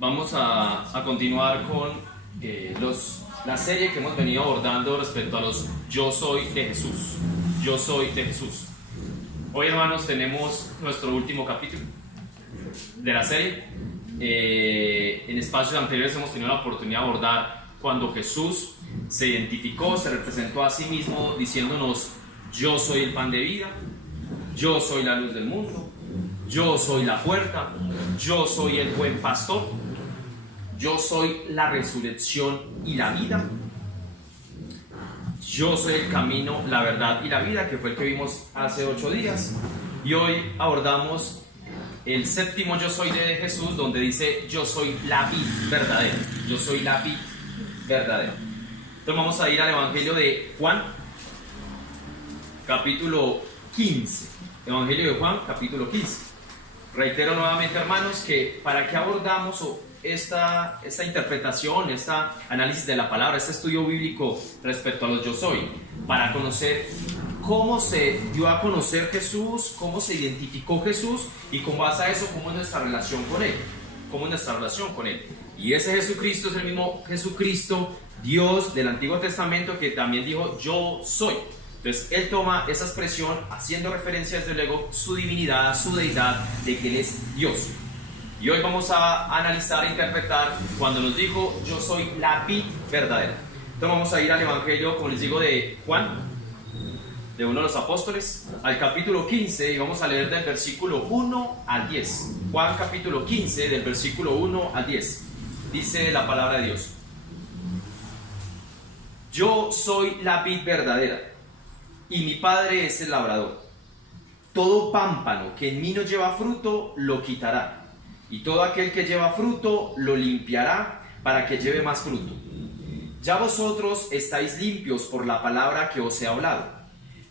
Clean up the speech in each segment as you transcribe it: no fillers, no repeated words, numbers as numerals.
Vamos a continuar con la serie que hemos venido abordando respecto a los Yo Soy de Jesús. Yo Soy de Jesús. Hoy, hermanos, tenemos nuestro último capítulo de la serie. En espacios anteriores hemos tenido la oportunidad de abordar cuando Jesús se identificó, se representó a sí mismo diciéndonos: yo soy el pan de vida, yo soy la luz del mundo, yo soy la puerta, yo soy el buen pastor, yo soy la resurrección y la vida, yo soy el camino, la verdad y la vida, que fue el que vimos hace 8 días. Y hoy abordamos el séptimo yo soy de Jesús, donde dice: yo soy la vid verdadera, yo soy la vid verdadera. Entonces vamos a ir al Evangelio de Juan, capítulo 15. Evangelio de Juan, capítulo 15. Reitero nuevamente, hermanos, que para qué abordamos esta interpretación, este análisis de la palabra, este estudio bíblico respecto a los yo soy, para conocer cómo se dio a conocer Jesús, cómo se identificó Jesús y con base a eso, cómo es nuestra relación con Él. Cómo es nuestra relación con Él. Y ese Jesucristo es el mismo Jesucristo, Dios del Antiguo Testamento, que también dijo: yo soy. Entonces Él toma esa expresión haciendo referencia desde luego su divinidad, su deidad, de que Él es Dios. Y hoy vamos a analizar e interpretar cuando nos dijo: yo soy la vid verdadera. Entonces vamos a ir al Evangelio, como les digo, de Juan, de uno de los apóstoles, al capítulo 15, y vamos a leer del versículo 1 al 10. Juan capítulo 15, del versículo 1 al 10. Dice la palabra de Dios: yo soy la vid verdadera, y mi Padre es el labrador. Todo pámpano que en mí no lleva fruto, lo quitará, y todo aquel que lleva fruto, lo limpiará, para que lleve más fruto. Ya vosotros estáis limpios por la palabra que os he hablado.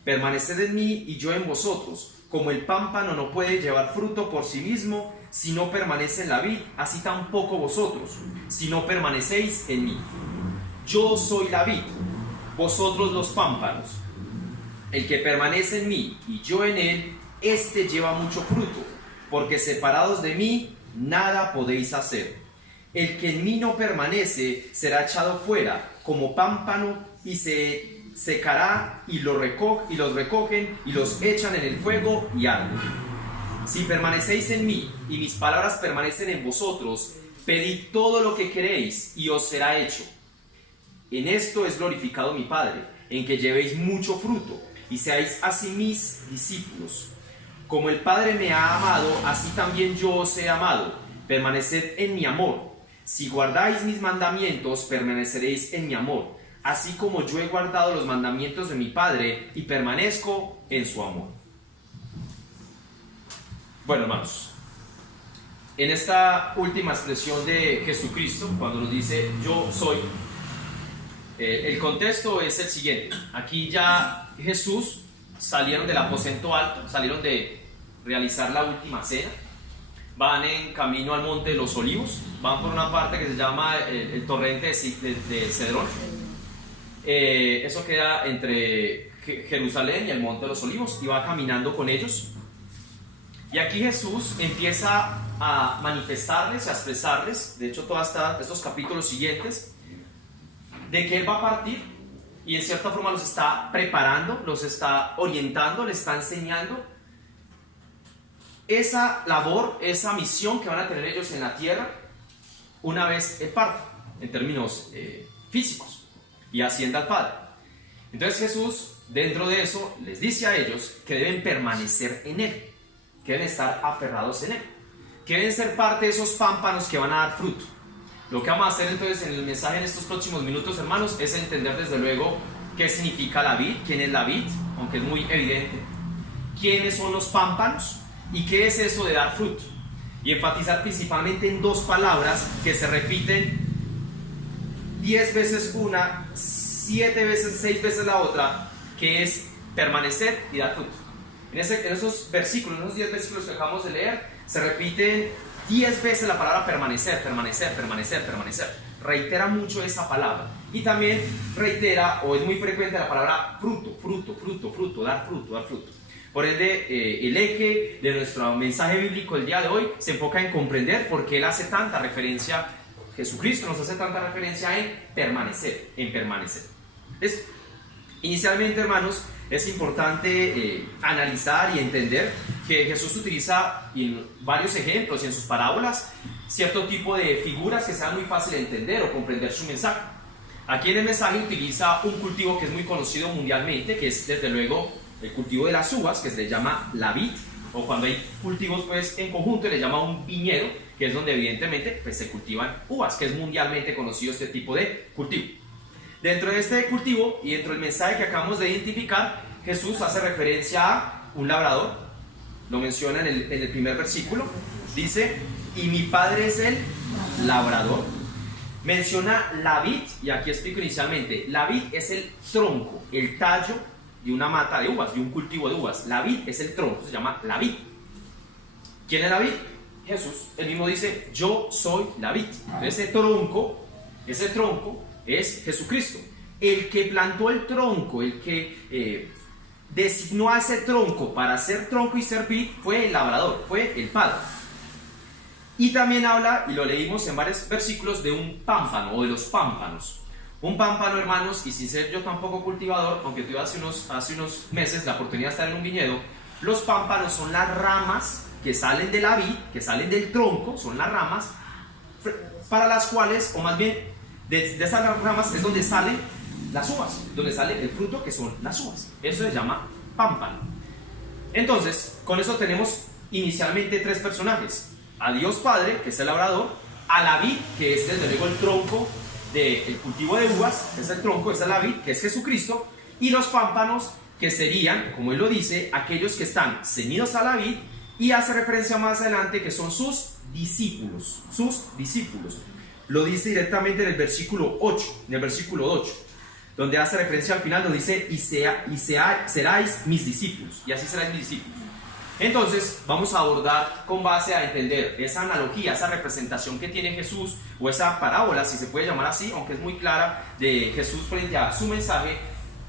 Permaneced en mí y yo en vosotros. Como el pámpano no puede llevar fruto por sí mismo si no permanece en la vid, así tampoco vosotros, si no permanecéis en mí. Yo soy la vid, vosotros los pámpanos. El que permanece en mí y yo en él, éste lleva mucho fruto, porque separados de mí nada podéis hacer. El que en mí no permanece será echado fuera como pámpano y se secará, y los recogen y los echan en el fuego y arden. Si permanecéis en mí y mis palabras permanecen en vosotros, pedid todo lo que queréis y os será hecho. En esto es glorificado mi Padre, en que llevéis mucho fruto y seáis así mis discípulos. Como el Padre me ha amado, así también yo os he amado. Permaneced en mi amor. Si guardáis mis mandamientos, permaneceréis en mi amor, así como yo he guardado los mandamientos de mi Padre y permanezco en su amor. Bueno, hermanos, en esta última expresión de Jesucristo, cuando nos dice yo soy, el contexto es el siguiente. Aquí ya Jesús salieron del aposento alto, salieron de realizar la última cena, van en camino al monte de los olivos, van por una parte que se llama el torrente de Cedrón. Eso queda entre Jerusalén y el monte de los olivos, y va caminando con ellos. Y aquí Jesús empieza a manifestarles, a expresarles, de hecho todos estos capítulos siguientes, de que Él va a partir, y en cierta forma los está preparando, los está orientando, les está enseñando esa labor, esa misión que van a tener ellos en la tierra una vez Él parta, en términos físicos, y ascienda al Padre. Entonces Jesús, dentro de eso, les dice a ellos que deben permanecer en Él, que deben estar aferrados en Él, que deben ser parte de esos pámpanos que van a dar fruto. Lo que vamos a hacer entonces en el mensaje en estos próximos minutos, hermanos, es entender desde luego qué significa la vid, quién es la vid, aunque es muy evidente, quiénes son los pámpanos y qué es eso de dar fruto, y enfatizar principalmente en dos palabras que se repiten 10 veces una, 7 veces, 6 veces la otra, que es permanecer y dar fruto. En esos versículos, en esos 10 versículos que acabamos de leer, se repiten 10 veces la palabra permanecer, permanecer, permanecer, permanecer. Reitera mucho esa palabra. Y también reitera, o es muy frecuente, la palabra fruto, fruto, fruto, fruto, dar fruto, dar fruto. Por ende, el eje de nuestro mensaje bíblico el día de hoy se enfoca en comprender por qué Él hace tanta referencia, Jesucristo nos hace tanta referencia en permanecer, Inicialmente, hermanos, es importante analizar y entender que Jesús utiliza en varios ejemplos y en sus parábolas cierto tipo de figuras que sean muy fácil de entender o comprender su mensaje. Aquí en el mensaje utiliza un cultivo que es muy conocido mundialmente, que es desde luego el cultivo de las uvas, que se le llama la vid, o cuando hay cultivos pues en conjunto le llama un viñedo, que es donde evidentemente pues, se cultivan uvas, que es mundialmente conocido este tipo de cultivo. Dentro de este cultivo y dentro del mensaje que acabamos de identificar, Jesús hace referencia a un labrador, lo menciona en el primer versículo, dice, y mi padre es el labrador. Menciona la vid, y aquí explico inicialmente, la vid es el tronco, el tallo de una mata de uvas, de un cultivo de uvas. La vid es el tronco, se llama la vid. ¿Quién es la vid? Jesús. Él mismo dice, yo soy la vid. Entonces ese tronco es Jesucristo. El que plantó el tronco, el que designó a ese tronco para ser tronco y ser vid, fue el labrador, fue el Padre. Y también habla, y lo leímos en varios versículos, de un pámpano o de los pámpanos. Un pámpano, hermanos, y sin ser yo tampoco cultivador, aunque tuve hace unos meses la oportunidad de estar en un viñedo, los pámpanos son las ramas que salen de la vid, que salen del tronco, son las ramas para las cuales, o más bien, de esas ramas es donde salen las uvas, donde sale el fruto que son las uvas. Eso se llama pámpano. Entonces, con eso tenemos inicialmente tres personajes. A Dios Padre, que es el labrador, a la vid, que es desde luego el tronco del cultivo de uvas, es el tronco, esa es la vid, que es Jesucristo, y los pámpanos, que serían, como él lo dice, aquellos que están ceñidos a la vid, y hace referencia más adelante que son sus discípulos, Lo dice directamente en el versículo 8, donde hace referencia al final, nos dice, seráis mis discípulos, y así seráis mis discípulos. Entonces vamos a abordar con base a entender esa analogía, esa representación que tiene Jesús, o esa parábola, si se puede llamar así, aunque es muy clara, de Jesús frente a su mensaje,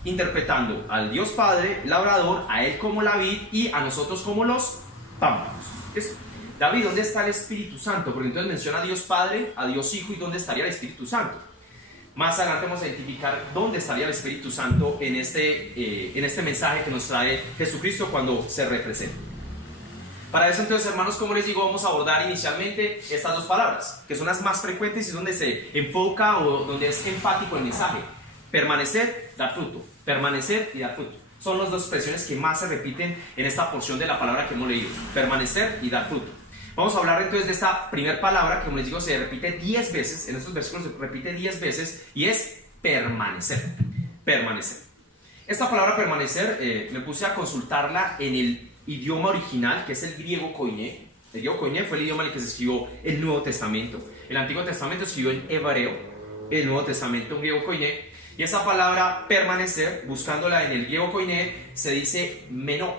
interpretando al Dios Padre, labrador, a Él como la vid y a nosotros como los pámpanos. David, ¿dónde está el Espíritu Santo? Porque entonces menciona a Dios Padre, a Dios Hijo, y ¿dónde estaría el Espíritu Santo? Más adelante vamos a identificar dónde estaría el Espíritu Santo en este mensaje que nos trae Jesucristo cuando se representa. Para eso entonces, hermanos, como les digo, vamos a abordar inicialmente estas dos palabras, que son las más frecuentes y es donde se enfoca o donde es enfático el mensaje. Permanecer, dar fruto. Permanecer y dar fruto. Son las dos expresiones que más se repiten en esta porción de la palabra que hemos leído. Permanecer y dar fruto. Vamos a hablar entonces de esta primera palabra que, como les digo, se repite 10 veces. En estos versículos se repite 10 veces y es permanecer. Permanecer. Esta palabra permanecer, me puse a consultarla en el idioma original, que es el griego koiné. El griego koiné fue el idioma en el que se escribió el Nuevo Testamento. El Antiguo Testamento se escribió en hebreo, el Nuevo Testamento en griego koiné. Y esa palabra permanecer, buscándola en el griego koiné, se dice meno.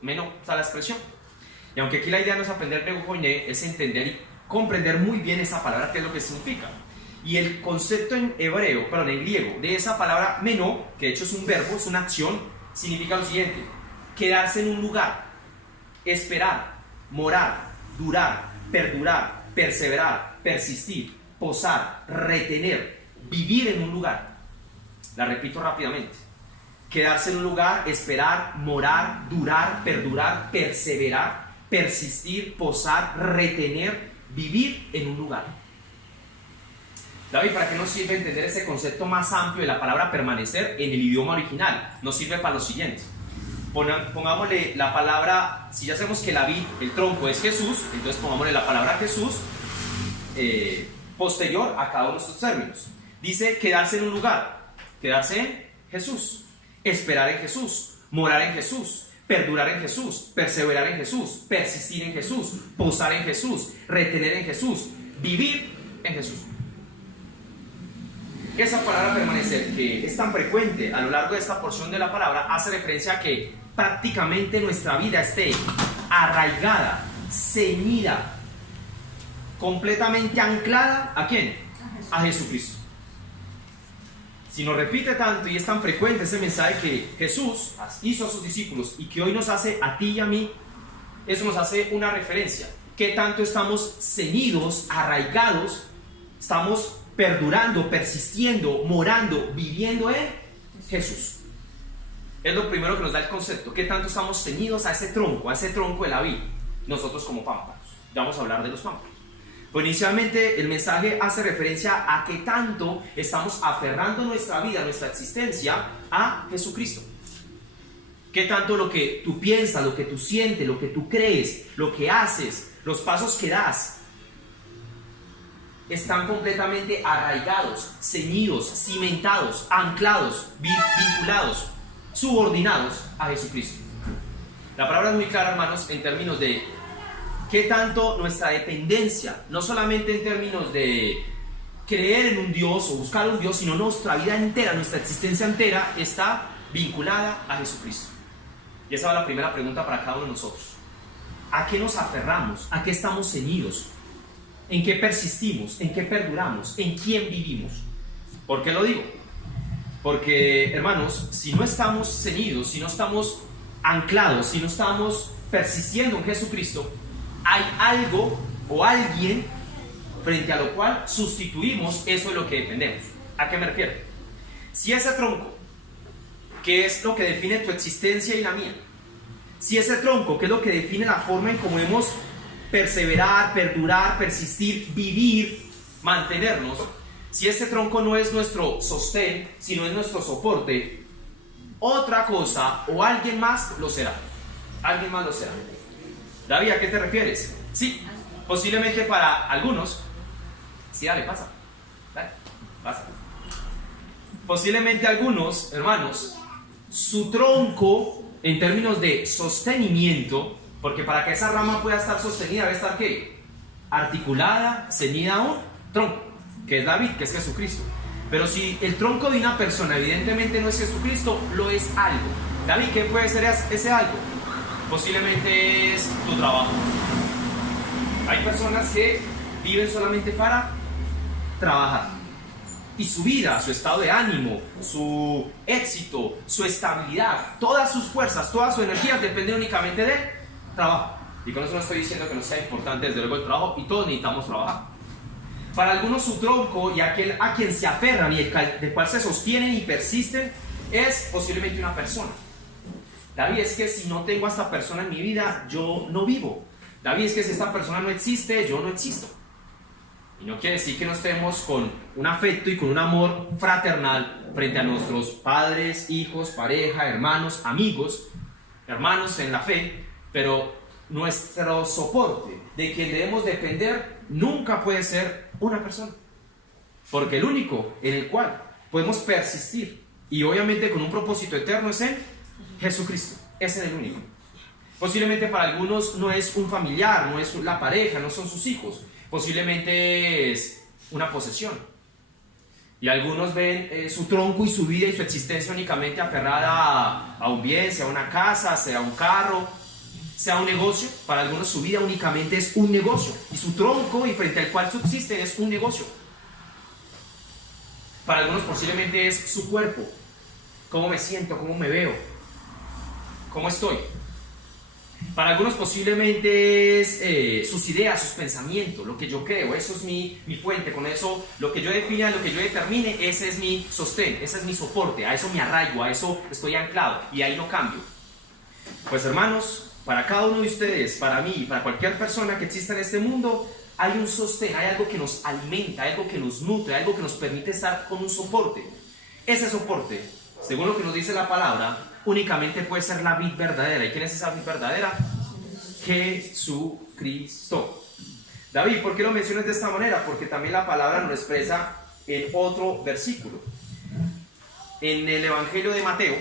Meno, o sea, la expresión. Y aunque aquí la idea no es aprender griego koiné, es entender y comprender muy bien esa palabra, qué es lo que significa. Y el concepto en hebreo, perdón, en griego, de esa palabra meno, que de hecho es un verbo, es una acción, significa lo siguiente: quedarse en un lugar, esperar, morar, durar, perdurar, perseverar, persistir, posar, retener, vivir en un lugar. La repito rápidamente: quedarse en un lugar, esperar, morar, durar, perdurar, perseverar, persistir, posar, retener, vivir en un lugar. David, ¿para qué nos sirve entender ese concepto más amplio de la palabra permanecer en el idioma original? Nos sirve para lo siguiente. Pongámosle la palabra, si ya sabemos que la vid, el tronco, es Jesús, entonces pongámosle la palabra Jesús posterior a cada uno de estos términos. Dice quedarse en un lugar, quedarse en Jesús, esperar en Jesús, morar en Jesús, perdurar en Jesús, perseverar en Jesús, persistir en Jesús, posar en Jesús, retener en Jesús, vivir en Jesús. Esa palabra permanecer, que es tan frecuente a lo largo de esta porción de la palabra, hace referencia a que prácticamente nuestra vida esté arraigada, ceñida, completamente anclada, ¿a quién? A Jesucristo. Si nos repite tanto y es tan frecuente ese mensaje que Jesús hizo a sus discípulos y que hoy nos hace a ti y a mí, eso nos hace una referencia. ¿Qué tanto estamos ceñidos, arraigados, estamos perdurando, persistiendo, morando, viviendo en Jesús? Es lo primero que nos da el concepto. ¿Qué tanto estamos ceñidos a ese tronco de la vid? Nosotros como pámpanos. Ya vamos a hablar de los pámpanos. Pues inicialmente el mensaje hace referencia a qué tanto estamos aferrando nuestra vida, nuestra existencia a Jesucristo. Qué tanto lo que tú piensas, lo que tú sientes, lo que tú crees, lo que haces, los pasos que das, están completamente arraigados, ceñidos, cimentados, anclados, vinculados, subordinados a Jesucristo. La palabra es muy clara, hermanos, en términos de qué tanto nuestra dependencia, no solamente en términos de creer en un Dios o buscar un Dios, sino nuestra vida entera, nuestra existencia entera está vinculada a Jesucristo. Y esa va la primera pregunta para cada uno de nosotros. ¿A qué nos aferramos? ¿A qué estamos ceñidos? ¿En qué persistimos? ¿En qué perduramos? ¿En quién vivimos? ¿Por qué lo digo? Porque, hermanos, si no estamos ceñidos, si no estamos anclados, si no estamos persistiendo en Jesucristo, hay algo o alguien frente a lo cual sustituimos eso de lo que dependemos. ¿A qué me refiero? Si ese tronco, que es lo que define tu existencia y la mía, si ese tronco, que es lo que define la forma en cómo debemos perseverar, perdurar, persistir, vivir, mantenernos, si ese tronco no es nuestro sostén, sino es nuestro soporte, otra cosa o alguien más lo será. Alguien más lo será. David, ¿a qué te refieres? Sí, posiblemente para algunos. Sí, dale, pasa. Dale, pasa. Posiblemente algunos, hermanos, su tronco, en términos de sostenimiento, porque para que esa rama pueda estar sostenida, debe estar ¿qué? Articulada, ceñida a un tronco, que es David, que es Jesucristo. Pero si el tronco de una persona evidentemente no es Jesucristo, lo es algo. David, ¿qué puede ser ese algo? Posiblemente es tu trabajo. Hay personas que viven solamente para trabajar. Y su vida, su estado de ánimo, su éxito, su estabilidad, todas sus fuerzas, toda su energía depende únicamente del trabajo. Y con eso no estoy diciendo que no sea importante desde luego el trabajo, y todos necesitamos trabajar. Para algunos su tronco y aquel a quien se aferran y del cual se sostienen y persisten es posiblemente una persona. David, es que si no tengo a esta persona en mi vida, yo no vivo. David, es que si esta persona no existe, yo no existo. Y no quiere decir que no estemos con un afecto y con un amor fraternal frente a nuestros padres, hijos, pareja, hermanos, amigos, hermanos en la fe, pero nuestro soporte, de quien debemos depender, nunca puede ser una persona. Porque el único en el cual podemos persistir, y obviamente con un propósito eterno, es en Jesucristo. Ese es el único. Posiblemente para algunos no es un familiar, no es la pareja, no son sus hijos. Posiblemente es una posesión. Y algunos ven su tronco y su vida y su existencia únicamente aferrada a un bien, sea una casa, sea un carro, sea un negocio. Para algunos su vida únicamente es un negocio. Y su tronco y frente al cual subsisten es un negocio. Para algunos posiblemente es su cuerpo. Cómo me siento, cómo me veo, cómo estoy. Para algunos posiblemente es sus ideas, sus pensamientos, lo que yo creo. Eso es mi fuente. Con eso, lo que yo defina, lo que yo determine, ese es mi sostén, ese es mi soporte. A eso me arraigo, a eso estoy anclado y ahí no cambio. Pues hermanos, para cada uno de ustedes, para mí y para cualquier persona que exista en este mundo, hay un sostén, hay algo que nos alimenta, hay algo que nos nutre, hay algo que nos permite estar con un soporte. Ese soporte, según lo que nos dice la palabra, únicamente puede ser la vid verdadera. ¿Y quién es esa vid verdadera? Jesucristo. David, ¿por qué lo mencionas de esta manera? Porque también la palabra nos expresa en otro versículo. En el Evangelio de Mateo,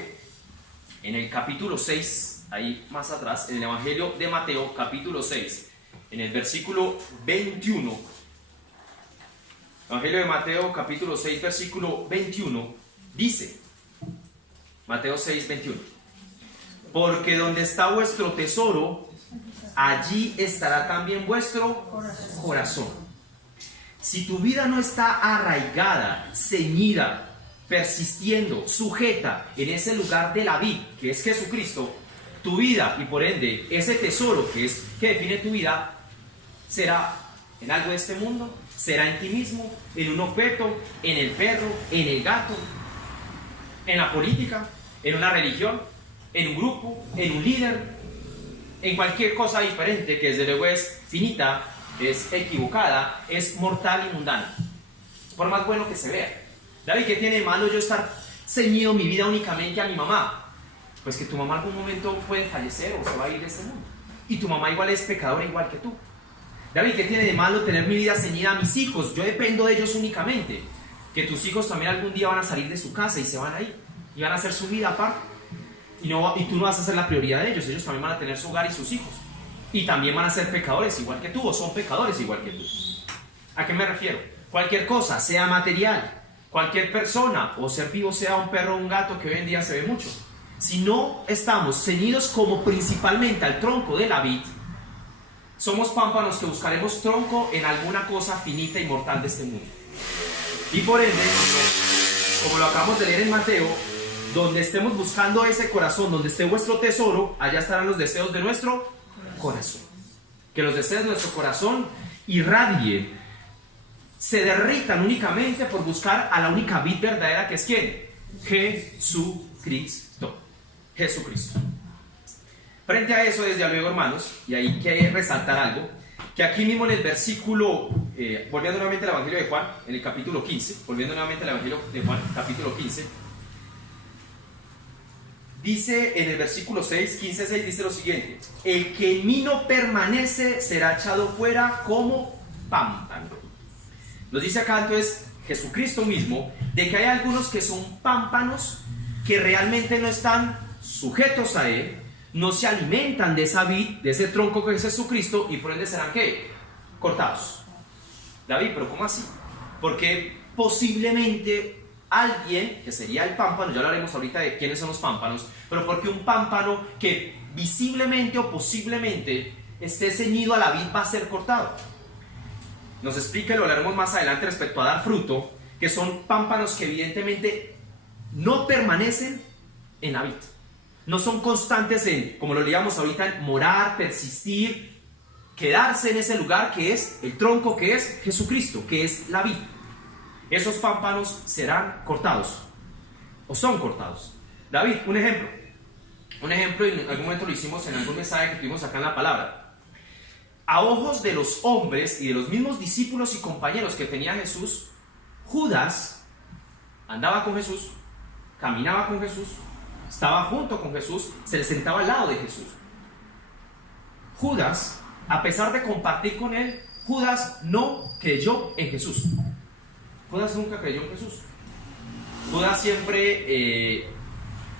en el capítulo 6, ahí más atrás, en el Evangelio de Mateo, capítulo 6, en el versículo 21. Evangelio de Mateo, capítulo 6, versículo 21, dice... Mateo 6, 21. Porque donde está vuestro tesoro, allí estará también vuestro corazón. Si tu vida no está arraigada, ceñida, persistiendo, sujeta en ese lugar de la vid, que es Jesucristo, tu vida y por ende ese tesoro que define tu vida, será en algo de este mundo, será en ti mismo, en un objeto, en el perro, en el gato, en la política, en una religión, en un grupo, en un líder, en cualquier cosa diferente que desde luego es finita, es equivocada, es mortal y mundana, por más bueno que se vea. David, ¿qué tiene de malo yo estar ceñido mi vida únicamente a mi mamá? Pues que tu mamá en algún momento puede fallecer o se va a ir de este mundo, y tu mamá igual es pecadora igual que tú. David, ¿qué tiene de malo tener mi vida ceñida a mis hijos? Yo dependo de ellos únicamente. Que tus hijos también algún día van a salir de su casa y se van a ir, y van a hacer su vida aparte, y tú no vas a ser la prioridad de ellos. Ellos también van a tener su hogar y sus hijos, y también van a ser pecadores igual que tú, o son pecadores igual que tú. ¿A qué me refiero? Cualquier cosa, sea material, cualquier persona o ser vivo, sea un perro o un gato, que hoy en día se ve mucho, si no estamos ceñidos como principalmente al tronco de la vid, somos pámpanos que buscaremos tronco en alguna cosa finita y mortal de este mundo. Y por ende, como lo acabamos de leer en Mateo, donde estemos buscando ese corazón, donde esté vuestro tesoro, allá estarán los deseos de nuestro corazón. Que los deseos de nuestro corazón irradien, se derritan únicamente por buscar a la única vid verdadera, que es ¿quién? Jesucristo. Jesucristo. Frente a eso, desde luego, hermanos, y ahí hay que resaltar algo, que aquí mismo en el versículo, volviendo nuevamente al Evangelio de Juan, en el capítulo 15, capítulo 15, dice en el versículo 6, 15:6, dice lo siguiente: el que en mí no permanece será echado fuera como pámpano. Nos dice acá entonces Jesucristo mismo, de que hay algunos que son pámpanos, que realmente no están sujetos a él, no se alimentan de esa vid, de ese tronco que es Jesucristo, y por ende serán ¿qué? Cortados. David, ¿pero cómo así? Porque posiblemente alguien, que sería el pámpano, ya hablaremos ahorita de quiénes son los pámpanos, pero porque un pámpano que visiblemente o posiblemente esté ceñido a la vid va a ser cortado. Nos explica, y lo hablaremos más adelante respecto a dar fruto, que son pámpanos que evidentemente no permanecen en la vid. No son constantes en, como lo leíamos ahorita, en morar, persistir, quedarse en ese lugar que es el tronco, que es Jesucristo, que es la vid. Esos pámpanos serán cortados, o son cortados. David, un ejemplo, en algún momento lo hicimos en algún mensaje que tuvimos acá en la palabra. A ojos de los hombres y de los mismos discípulos y compañeros que tenía Jesús, Judas andaba con Jesús, caminaba con Jesús, estaba junto con Jesús, se le sentaba al lado de Jesús. Judas, a pesar de compartir con él, Judas no creyó en Jesús. Judas nunca creyó en Jesús. Judas siempre,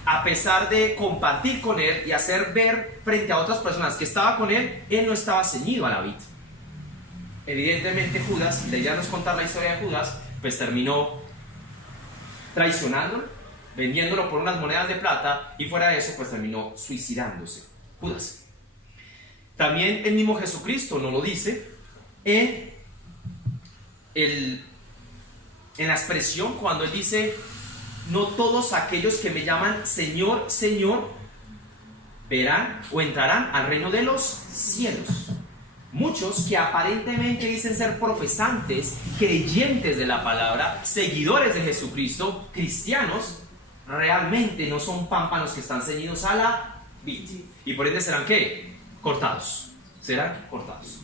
a pesar de compartir con él y hacer ver frente a otras personas que estaba con él, él no estaba ceñido a la vid. Evidentemente Judas, la idea no es contar la historia de Judas, pues terminó traicionándolo, vendiéndolo por unas monedas de plata, y fuera de eso pues terminó suicidándose Judas. También el mismo Jesucristo nos lo dice en la expresión cuando él dice: no todos aquellos que me llaman Señor, Señor verán o entrarán al reino de los cielos. Muchos que aparentemente dicen ser profesantes, creyentes de la palabra, seguidores de Jesucristo, cristianos, realmente no son pámpanos que están ceñidos a la vid, y por ende serán ¿qué? Cortados. Serán cortados.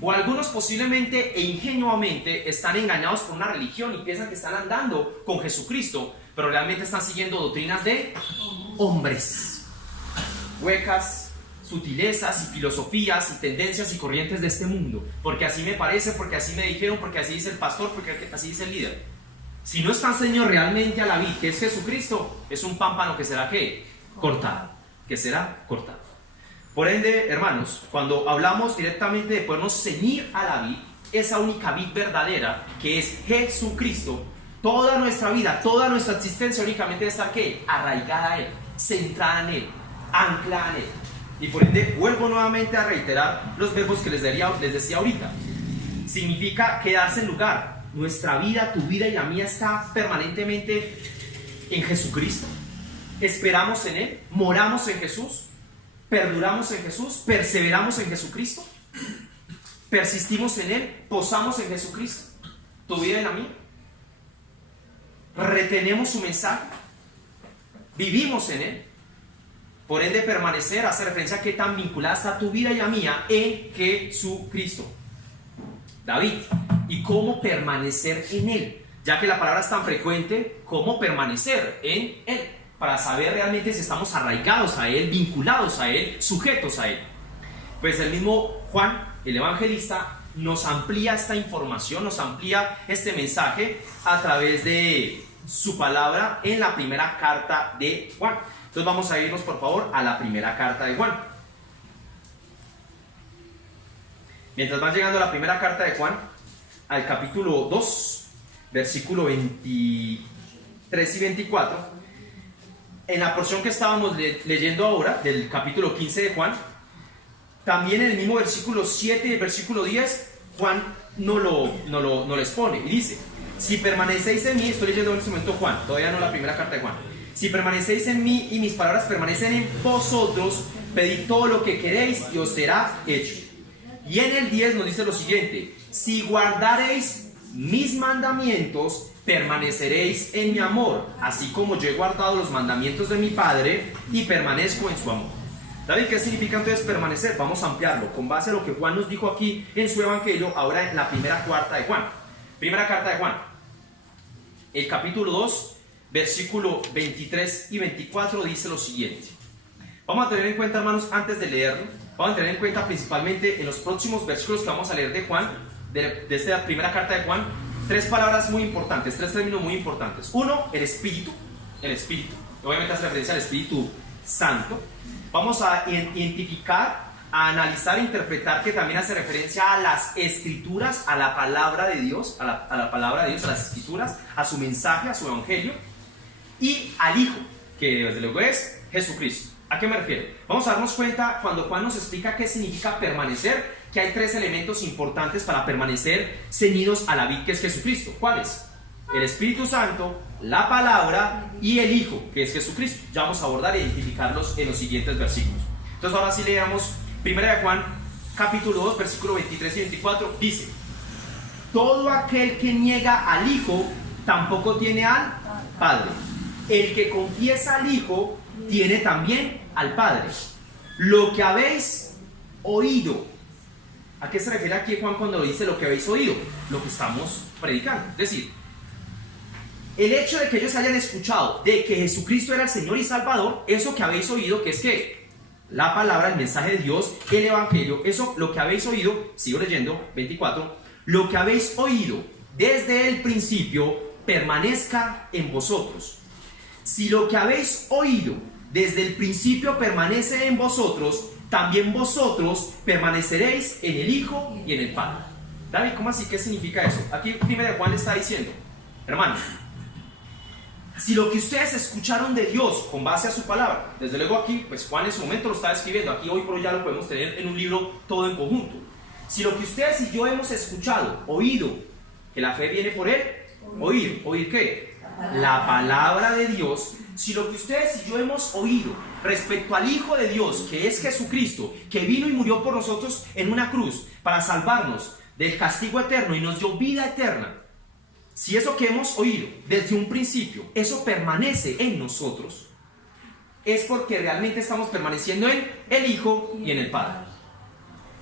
O algunos posiblemente e ingenuamente están engañados por una religión y piensan que están andando con Jesucristo, pero realmente están siguiendo doctrinas de hombres, huecas, sutilezas y filosofías y tendencias y corrientes de este mundo, porque así me parece, porque así me dijeron, porque así dice el pastor, porque así dice el líder. Si no están ceñidos realmente a la vid, que es Jesucristo, es un pámpano que será ¿qué? Cortado, que será cortado. Por ende, hermanos, cuando hablamos directamente de podernos ceñir a la vid, esa única vid verdadera, que es Jesucristo, toda nuestra vida, toda nuestra existencia únicamente debe estar ¿qué? Arraigada a Él, centrada en Él, anclada en Él. Y por ende, vuelvo nuevamente a reiterar los verbos que les decía ahorita. Significa quedarse en lugar, nuestra vida, tu vida y la mía está permanentemente en Jesucristo? ¿Esperamos en Él? ¿Moramos en Jesús? ¿Perduramos en Jesús? ¿Perseveramos en Jesucristo? ¿Persistimos en Él? ¿Posamos en Jesucristo? ¿Tu vida y la mía? ¿Retenemos su mensaje? ¿Vivimos en Él? Por ende, permanecer hace referencia a qué tan vinculada está tu vida y la mía en Jesucristo. David, ¿y cómo permanecer en Él? Ya que la palabra es tan frecuente, ¿cómo permanecer en Él? Para saber realmente si estamos arraigados a Él, vinculados a Él, sujetos a Él. Pues el mismo Juan, el evangelista, nos amplía esta información, nos amplía este mensaje a través de su palabra en la primera carta de Juan. Entonces vamos a irnos por favor a la primera carta de Juan. Mientras van llegando a la primera carta de Juan, al capítulo 2, versículo 23 y 24, en la porción que estábamos leyendo ahora, del capítulo 15 de Juan, también en el mismo versículo 7 y el versículo 10, Juan no lo expone y dice: si permanecéis en mí, estoy leyendo en este momento Juan, todavía no la primera carta de Juan. Si permanecéis en mí y mis palabras permanecen en vosotros, pedid todo lo que queréis y os será hecho. Y en el 10 nos dice lo siguiente: si guardareis mis mandamientos, permaneceréis en mi amor, así como yo he guardado los mandamientos de mi Padre y permanezco en su amor. David, ¿qué significa entonces permanecer? Vamos a ampliarlo con base a lo que Juan nos dijo aquí en su evangelio, ahora en la primera carta de Juan. Primera carta de Juan, el capítulo 2, versículo 23 y 24 dice lo siguiente. Vamos a tener en cuenta, hermanos, antes de leerlo, vamos a tener en cuenta principalmente en los próximos versículos que vamos a leer de Juan, de esta primera carta de Juan, tres palabras muy importantes, tres términos muy importantes. Uno, el Espíritu, obviamente hace referencia al Espíritu Santo. Vamos a identificar, a analizar e interpretar que también hace referencia a las Escrituras, a la palabra de Dios, a la palabra de Dios, a las Escrituras, a su mensaje, a su evangelio, y al Hijo, que desde luego es Jesucristo. ¿A qué me refiero? Vamos a darnos cuenta cuando Juan nos explica qué significa permanecer, que hay tres elementos importantes para permanecer ceñidos a la vid, que es Jesucristo. ¿Cuáles? El Espíritu Santo, la palabra y el Hijo, que es Jesucristo. Ya vamos a abordar e identificarlos en los siguientes versículos. Entonces ahora sí leamos 1 de Juan, capítulo 2, versículo 23 y 24. Dice: todo aquel que niega al Hijo tampoco tiene al Padre. El que confiesa al Hijo tiene también al Padre. Lo que habéis oído. ¿A qué se refiere aquí Juan cuando dice lo que habéis oído? Lo que estamos predicando. Es decir, el hecho de que ellos hayan escuchado de que Jesucristo era el Señor y Salvador, eso que habéis oído, que es que la palabra, el mensaje de Dios, el evangelio, eso lo que habéis oído, sigo leyendo, 24, lo que habéis oído desde el principio permanezca en vosotros. Si lo que habéis oído desde el principio permanece en vosotros, también vosotros permaneceréis en el Hijo y en el Padre. David, ¿cómo así? ¿Qué significa eso? Aquí 1 de Juan le está diciendo: hermanos, si lo que ustedes escucharon de Dios con base a su palabra, desde luego aquí, pues Juan en su momento lo está escribiendo, aquí hoy por hoy ya lo podemos tener en un libro todo en conjunto. Si lo que ustedes y yo hemos escuchado, oído, que la fe viene por él, ¿oír qué? La palabra de Dios. Si lo que ustedes y yo hemos oído respecto al Hijo de Dios, que es Jesucristo, que vino y murió por nosotros en una cruz para salvarnos del castigo eterno y nos dio vida eterna, si eso que hemos oído desde un principio, eso permanece en nosotros, es porque realmente estamos permaneciendo en el Hijo y en el Padre.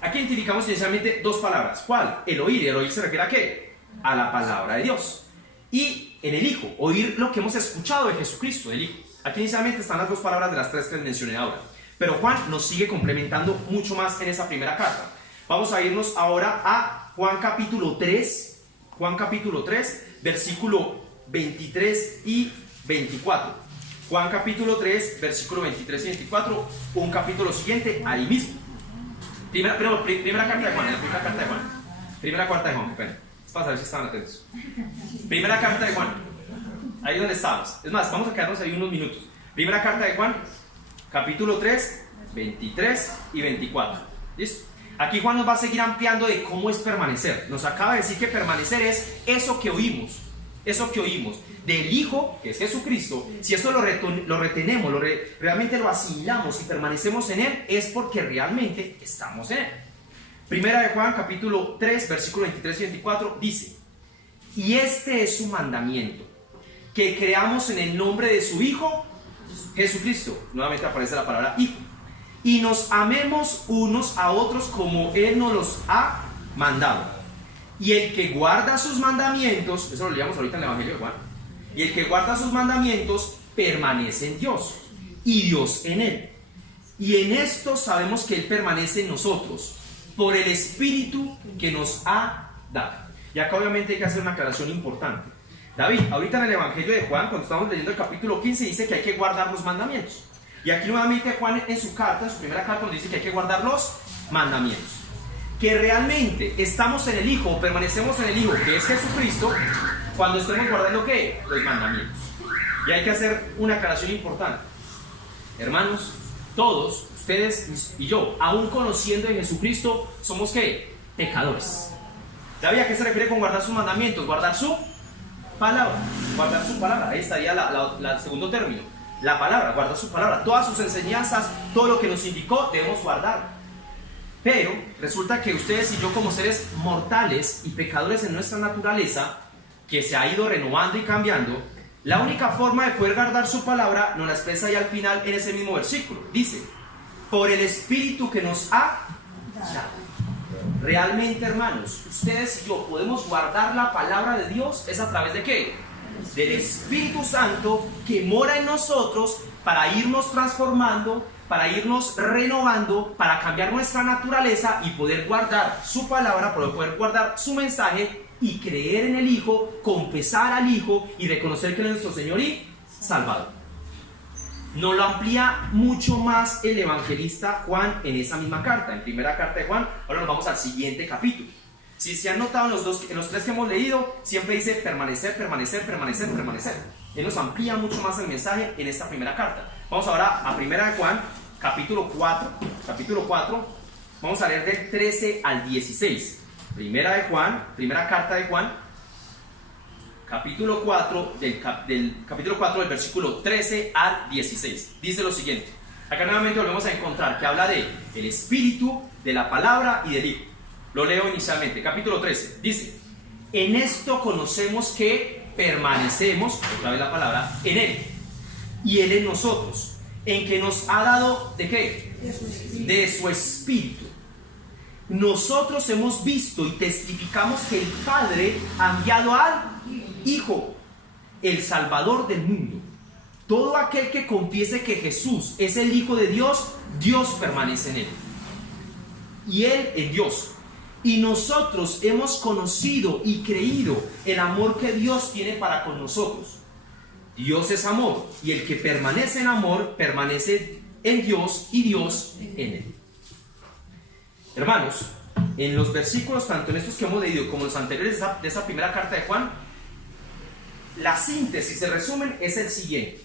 Aquí identificamos inicialmente dos palabras. ¿Cuál? El oír. ¿El oír se refiere a qué? A la palabra de Dios. Y en el Hijo, oír lo que hemos escuchado de Jesucristo, del Hijo. Aquí inicialmente están las dos palabras de las tres que les mencioné ahora. Pero Juan nos sigue complementando mucho más en esa primera carta. Vamos a irnos ahora a Juan capítulo 3. Juan capítulo 3, versículo 23 y 24. Juan capítulo 3, versículo 23 y 24. Un capítulo siguiente, ahí mismo. Primera carta de Juan, primera carta de Juan, para saber si estaban atentos. Primera carta de Juan, ahí donde estamos. Es más, vamos a quedarnos ahí unos minutos. Primera carta de Juan, capítulo 3, 23 y 24. ¿Listo? Aquí Juan nos va a seguir ampliando de cómo es permanecer. Nos acaba de decir que permanecer es eso que oímos del Hijo, que es Jesucristo. Si eso lo retenemos, realmente lo asimilamos y permanecemos en Él, es porque realmente estamos en Él. Primera de Juan, capítulo 3, versículo 23 y 24, dice: y este es su mandamiento, que creamos en el nombre de su Hijo, Jesucristo. Nuevamente aparece la palabra Hijo. Y nos amemos unos a otros como Él nos los ha mandado. Y el que guarda sus mandamientos, eso lo leíamos ahorita en el Evangelio de Juan, y el que guarda sus mandamientos permanece en Dios, y Dios en Él. Y en esto sabemos que Él permanece en nosotros, por el Espíritu que nos ha dado. Y acá obviamente hay que hacer una aclaración importante. David, ahorita en el Evangelio de Juan, cuando estamos leyendo el capítulo 15, dice que hay que guardar los mandamientos. Y aquí nuevamente Juan en su carta, en su primera carta, nos dice que hay que guardar los mandamientos. Que realmente estamos en el Hijo, permanecemos en el Hijo, que es Jesucristo, cuando estemos guardando ¿qué? Los mandamientos. Y hay que hacer una aclaración importante. Hermanos, todos, ustedes y yo, aún conociendo a Jesucristo, somos ¿qué? Pecadores. ¿David a qué se refiere con guardar sus mandamientos? Guardar su palabra. Guardar su palabra. Ahí estaría el segundo término. La palabra, guardar su palabra. Todas sus enseñanzas, todo lo que nos indicó, debemos guardar. Pero resulta que ustedes y yo, como seres mortales y pecadores en nuestra naturaleza, que se ha ido renovando y cambiando, la única forma de poder guardar su palabra nos la expresa ahí al final en ese mismo versículo. Dice: por el Espíritu que nos ha dado. Realmente, hermanos, ustedes y yo podemos guardar la palabra de Dios, ¿es a través de qué? Del Espíritu Santo que mora en nosotros, para irnos transformando, para irnos renovando, para cambiar nuestra naturaleza y poder guardar su palabra, para poder guardar su mensaje y creer en el Hijo, confesar al Hijo y reconocer que Él es nuestro Señor y Salvador. Nos lo amplía mucho más el evangelista Juan en esa misma carta, en primera carta de Juan. Ahora nos vamos al siguiente capítulo. Si se han notado en los tres que hemos leído, siempre dice permanecer, permanecer, permanecer, permanecer. Él nos amplía mucho más el mensaje en esta primera carta. Vamos ahora a primera de Juan, capítulo 4. Capítulo 4, vamos a leer del 13 al 16. Primera de Juan, primera carta de Juan, capítulo 4, capítulo 4 del versículo 13 al 16. Dice lo siguiente. Acá nuevamente volvemos a encontrar que habla de el Espíritu, de la palabra y del Hijo. Lo leo inicialmente, capítulo 13. Dice: en esto conocemos que permanecemos, otra vez la palabra, en Él, y Él en nosotros, en que nos ha dado, ¿de qué? De su Espíritu. Nosotros hemos visto y testificamos que el Padre ha enviado al Hijo, el Salvador del mundo. Todo aquel que confiese que Jesús es el Hijo de Dios, Dios permanece en Él, y Él en Dios. Y nosotros hemos conocido y creído el amor que Dios tiene para con nosotros. Dios es amor, y el que permanece en amor, permanece en Dios y Dios en Él. Hermanos, en los versículos, tanto en estos que hemos leído como en los anteriores de esa primera carta de Juan, la síntesis, el resumen es el siguiente.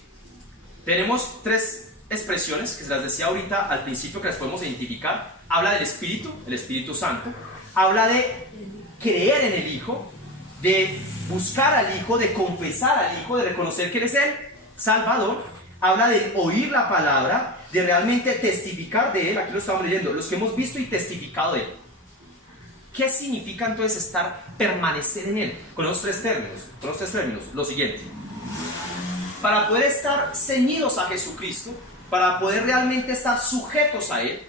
Tenemos tres expresiones que se las decía ahorita al principio, que las podemos identificar. Habla del Espíritu, el Espíritu Santo. Habla de creer en el Hijo, de buscar al Hijo, de confesar al Hijo, de reconocer que Él es el Salvador. Habla de oír la palabra, de realmente testificar de Él. Aquí lo estamos leyendo, los que hemos visto y testificado de Él. ¿Qué significa entonces permanecer en Él? Con los tres términos, lo siguiente. Para poder estar ceñidos a Jesucristo, para poder realmente estar sujetos a Él,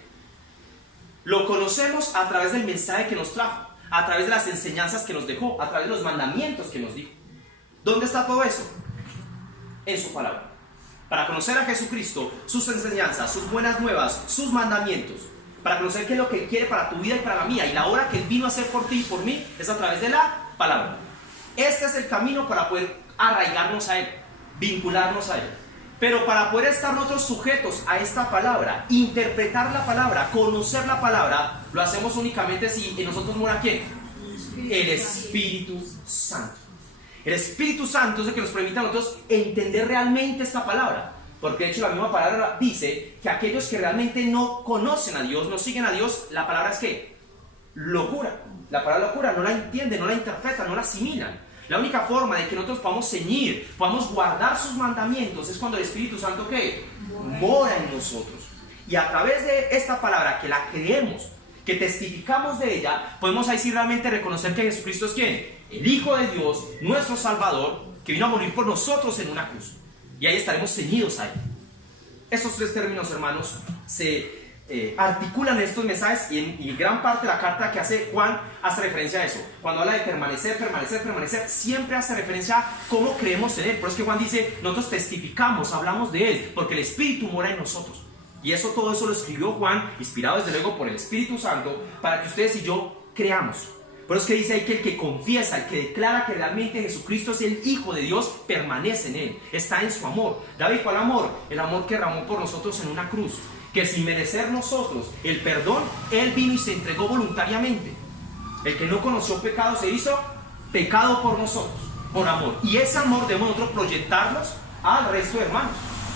lo conocemos a través del mensaje que nos trajo, a través de las enseñanzas que nos dejó, a través de los mandamientos que nos dijo. ¿Dónde está todo eso? En su palabra. Para conocer a Jesucristo, sus enseñanzas, sus buenas nuevas, sus mandamientos, para conocer qué es lo que Él quiere para tu vida y para la mía, y la obra que Él vino a hacer por ti y por mí, es a través de la palabra. Este es el camino para poder arraigarnos a Él, vincularnos a Él. Pero para poder estar nosotros sujetos a esta palabra, interpretar la palabra, conocer la palabra, lo hacemos únicamente si en nosotros mora ¿quién? El Espíritu Santo. El Espíritu Santo es el que nos permite a nosotros entender realmente esta palabra. Porque de hecho la misma palabra dice que aquellos que realmente no conocen a Dios, no siguen a Dios, la palabra es ¿qué? locura. La palabra locura no la entienden, no la interpretan, no la asimilan. La única forma de que nosotros podamos ceñir, podamos guardar sus mandamientos es cuando el Espíritu Santo, ¿qué? Mora en nosotros. Y a través de esta palabra que la creemos, que testificamos de ella, podemos ahí sí realmente reconocer que Jesucristo es ¿quién? El Hijo de Dios, nuestro Salvador, que vino a morir por nosotros en una cruz. Y ahí estaremos ceñidos a él. Estos tres términos, hermanos, se articulan estos mensajes y gran parte de la carta que hace Juan hace referencia a eso. Cuando habla de permanecer, siempre hace referencia a cómo creemos en él. Por eso es que Juan dice, nosotros testificamos, hablamos de él, porque el Espíritu mora en nosotros. Y todo eso lo escribió Juan, inspirado desde luego por el Espíritu Santo, para que ustedes y yo creamos. Por eso es que dice ahí que el que confiesa, el que declara que realmente Jesucristo es el Hijo de Dios, permanece en él, está en su amor. David, ¿cuál amor? El amor que derramó por nosotros en una cruz. Que sin merecer nosotros el perdón, él vino y se entregó voluntariamente. El que no conoció pecado se hizo pecado por nosotros, por amor. Y ese amor debemos nosotros proyectarlos al resto de hermanos,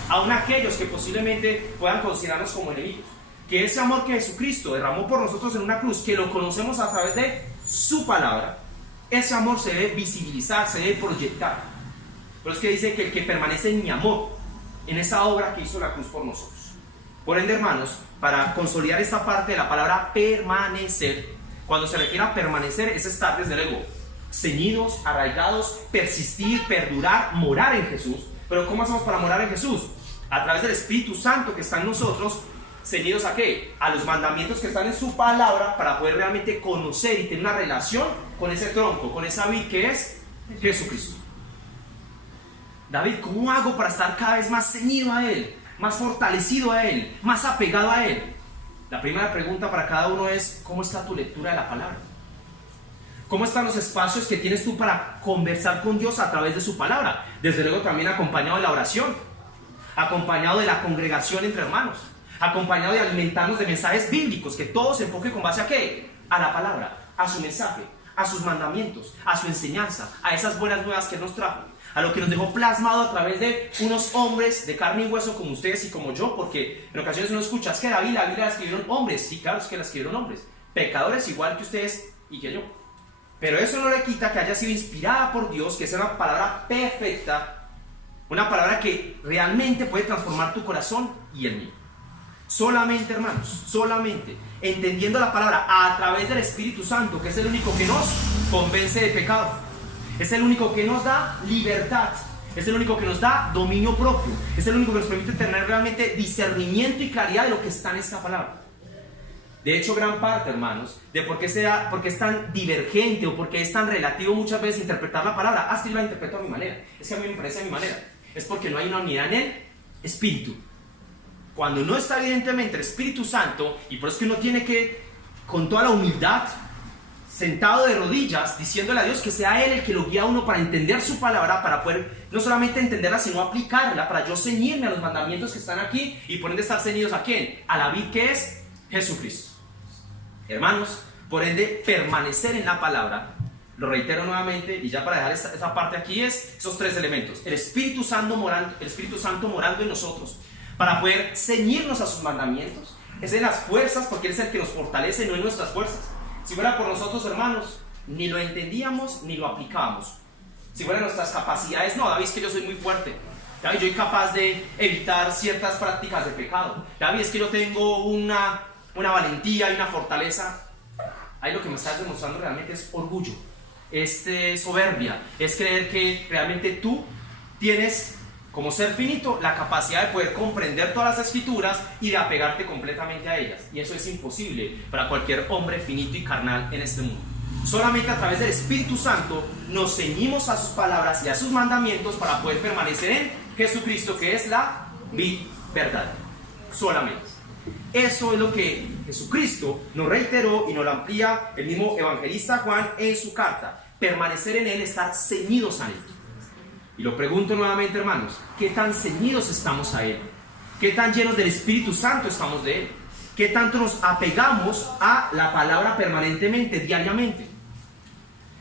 aun aquellos que posiblemente puedan considerarnos como enemigos. Que ese amor que Jesucristo derramó por nosotros en una cruz, que lo conocemos a través de su palabra, ese amor se debe visibilizar, se debe proyectar. Por eso es que dice que el que permanece en mi amor, en esa obra que hizo la cruz por nosotros. Por ende, hermanos, para consolidar esta parte de la palabra permanecer, cuando se refiere a permanecer, es estar desde luego ceñidos, arraigados, persistir, perdurar, morar en Jesús. Pero ¿cómo hacemos para morar en Jesús? A través del Espíritu Santo que está en nosotros, ceñidos a ¿qué? A los mandamientos que están en su palabra, para poder realmente conocer y tener una relación con ese tronco, con esa vid que es Jesucristo. David, ¿cómo hago para estar cada vez más ceñido a él? Más fortalecido a él, más apegado a él. La primera pregunta para cada uno es: ¿cómo está tu lectura de la palabra? ¿Cómo están los espacios que tienes tú para conversar con Dios a través de su palabra? Desde luego también acompañado de la oración, acompañado de la congregación entre hermanos, acompañado de alimentarnos de mensajes bíblicos, que todo se enfoque con base a ¿qué? A la palabra, a su mensaje, a sus mandamientos, a su enseñanza, a esas buenas nuevas que nos trajo, a lo que nos dejó plasmado a través de unos hombres de carne y hueso como ustedes y como yo, porque en ocasiones uno escucha, es que la Biblia la escribieron hombres. Sí, claro, es que la escribieron hombres, pecadores igual que ustedes y que yo. Pero eso no le quita que haya sido inspirada por Dios, que sea una palabra perfecta, una palabra que realmente puede transformar tu corazón y el mío. Solamente, hermanos, solamente entendiendo la palabra a través del Espíritu Santo, que es el único que nos convence de pecado. Es el único que nos da libertad, es el único que nos da dominio propio, es el único que nos permite tener realmente discernimiento y claridad de lo que está en esta palabra. De hecho, gran parte, hermanos, de por qué es tan divergente o por qué es tan relativo muchas veces interpretar la palabra, es que yo la interpreto a mi manera, es que a mí me parece a mi manera, es porque no hay una unidad en el Espíritu. Cuando no está evidentemente el Espíritu Santo, y por eso es que uno tiene que, con toda la humildad, sentado de rodillas, diciéndole a Dios que sea Él el que lo guía a uno para entender su palabra, para poder no solamente entenderla, sino aplicarla, para yo ceñirme a los mandamientos que están aquí y por ende estar ceñidos ¿a quién? A la vid que es Jesucristo. Hermanos, por ende, permanecer en la palabra, lo reitero nuevamente, y ya para dejar esta parte aquí, es esos tres elementos: el Espíritu Santo morando en nosotros, para poder ceñirnos a sus mandamientos. Es en las fuerzas, porque Él es el que nos fortalece, no en nuestras fuerzas. Si fuera por nosotros, hermanos, ni lo entendíamos ni lo aplicábamos. Si fueran nuestras capacidades, no, David, es que yo soy muy fuerte. David, yo soy capaz de evitar ciertas prácticas de pecado. David, es que yo tengo una valentía y una fortaleza. Ahí lo que me estás demostrando realmente es orgullo, es soberbia, es creer que realmente tú tienes, como ser finito, la capacidad de poder comprender todas las escrituras y de apegarte completamente a ellas. Y eso es imposible para cualquier hombre finito y carnal en este mundo. Solamente a través del Espíritu Santo nos ceñimos a sus palabras y a sus mandamientos para poder permanecer en Jesucristo, que es la vid verdadera. Solamente. Eso es lo que Jesucristo nos reiteró y nos lo amplía el mismo evangelista Juan en su carta. Permanecer en Él, estar ceñidos a Él. Y lo pregunto nuevamente, hermanos, ¿qué tan ceñidos estamos a Él? ¿Qué tan llenos del Espíritu Santo estamos de Él? ¿Qué tanto nos apegamos a la palabra permanentemente, diariamente?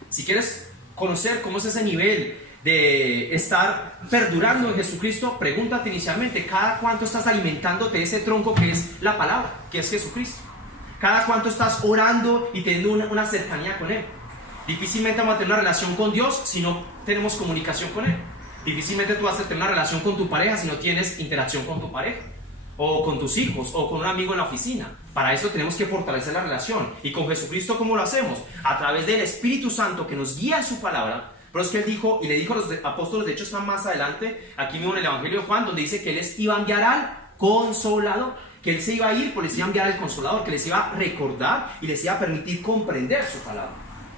Si quieres conocer cómo es ese nivel de estar perdurando en Jesucristo, pregúntate inicialmente, ¿cada cuánto estás alimentándote de ese tronco que es la palabra, que es Jesucristo? Cada cuánto estás orando y teniendo una cercanía con Él. Difícilmente vamos a tener una relación con Dios si no tenemos comunicación con Él. Difícilmente tú vas a tener una relación con tu pareja si no tienes interacción con tu pareja, o con tus hijos, o con un amigo en la oficina. Para eso tenemos que fortalecer la relación. Y con Jesucristo, ¿cómo lo hacemos? A través del Espíritu Santo que nos guía en su palabra. Pero es que Él dijo, y le dijo a los apóstoles, de hecho están más adelante, aquí mismo en el Evangelio de Juan, donde dice que Él les iba a enviar al Consolador, que Él se iba a ir, pues les iba a enviar al Consolador, que les iba a recordar y les iba a permitir comprender su palabra.